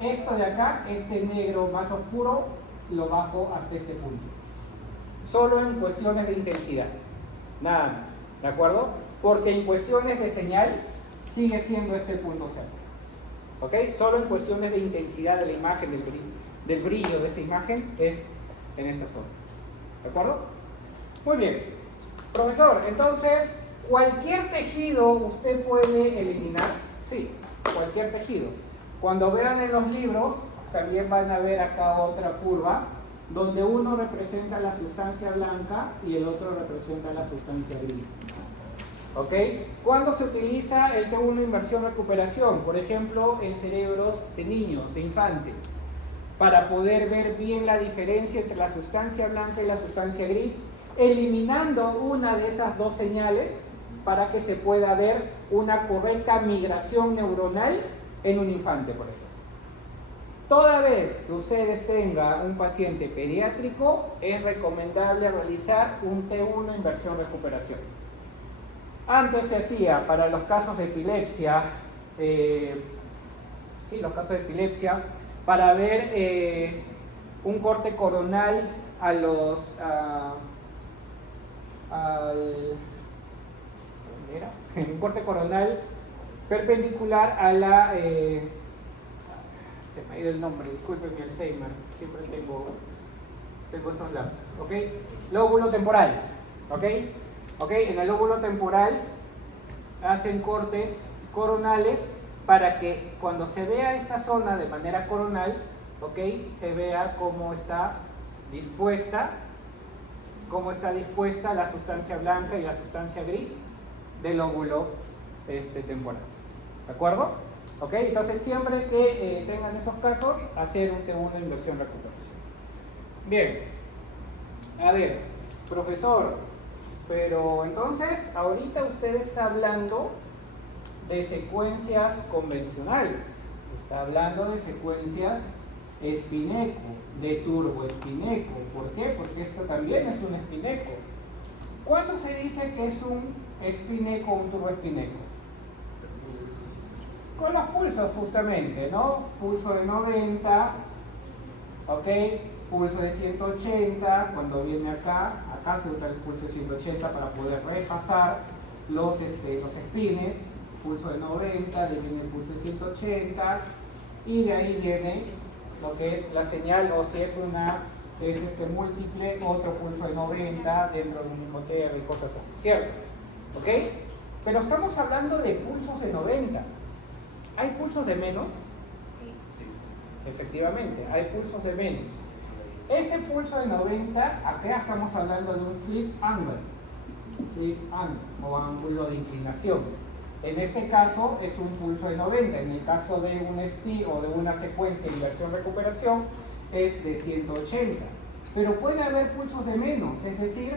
esto de acá, este negro más oscuro, lo bajo hasta este punto. Solo en cuestiones de intensidad. Nada más. ¿De acuerdo? Porque en cuestiones de señal sigue siendo este punto cero. ¿Ok? Solo en cuestiones de intensidad de la imagen, del brillo de esa imagen, es en esa zona. ¿De acuerdo? Muy bien. Profesor, entonces, ¿cualquier tejido usted puede eliminar? Sí, cualquier tejido. Cuando vean en los libros, también van a ver acá otra curva, donde uno representa la sustancia blanca y el otro representa la sustancia gris. ¿Ok? ¿Cuándo se utiliza el T1 inversión recuperación? Por ejemplo, en cerebros de niños, de infantes, para poder ver bien la diferencia entre la sustancia blanca y la sustancia gris, eliminando una de esas dos señales para que se pueda ver una correcta migración neuronal en un infante, por ejemplo. Toda vez que ustedes tengan un paciente pediátrico, es recomendable realizar un T1 inversión recuperación. Antes se hacía para los casos de epilepsia, para ver un corte coronal a un corte coronal perpendicular a la se me ha ido el nombre, disculpen mi Alzheimer, siempre tengo esos lapsos, ¿ok? Lóbulo temporal, ¿ok? En el lóbulo temporal hacen cortes coronales para que cuando se vea esta zona de manera coronal, ¿ok? Se vea cómo está dispuesta la sustancia blanca y la sustancia gris del lóbulo temporal. ¿De acuerdo? ¿Ok? Entonces siempre que tengan esos casos, hacer un T1 inversión recuperación. Bien. A ver, profesor, pero entonces ahorita usted está hablando de secuencias convencionales. Está hablando de secuencias espineco, de turboespineco. ¿Por qué? Porque esto también es un espineco. ¿Cuándo se dice que es un espineco o un turboespineco? Con los pulsos justamente, ¿no? Pulso de 90, ¿ok? Pulso de 180, cuando viene acá se usa el pulso de 180 para poder repasar los espines. Pulso de 90, de ahí viene el pulso de 180 y de ahí viene lo que es la señal, o si es múltiple, otro pulso de 90 dentro de un mismo TR y cosas así, ¿cierto? ¿Ok? Pero estamos hablando de pulsos de 90. ¿Hay pulsos de menos? Sí. Efectivamente, hay pulsos de menos. Ese pulso de 90, acá estamos hablando de un flip angle o ángulo de inclinación. En este caso es un pulso de 90, en el caso de un STI o de una secuencia de inversión-recuperación es de 180. Pero puede haber pulsos de menos, es decir,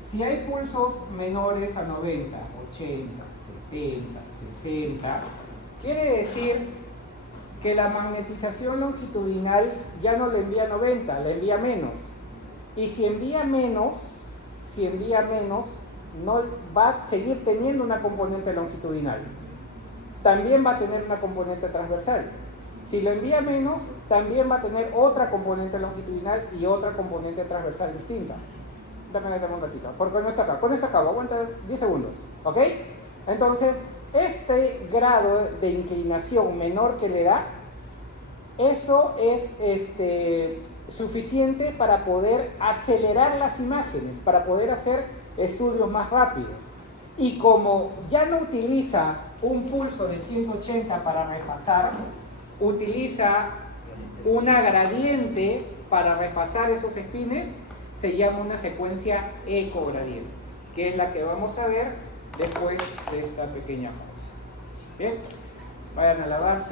si hay pulsos menores a 90, 80, 70, 60, quiere decir que la magnetización longitudinal ya no le envía 90, le envía menos. Y si envía menos, no va a seguir teniendo una componente longitudinal. También va a tener una componente transversal. Si lo envía menos, también va a tener otra componente longitudinal y otra componente transversal distinta. Dame un ratito, porque no está acá. Con esto acabo, aguanta 10 segundos, ¿ok? Entonces, este grado de inclinación menor que le da, eso es suficiente para poder acelerar las imágenes, para poder hacer estudios más rápido. Y como ya no utiliza un pulso de 180 para refasar, utiliza una gradiente para refasar esos espines, se llama una secuencia ecogradiente, que es la que vamos a ver después de esta pequeña pausa. Bien, vayan a lavarse.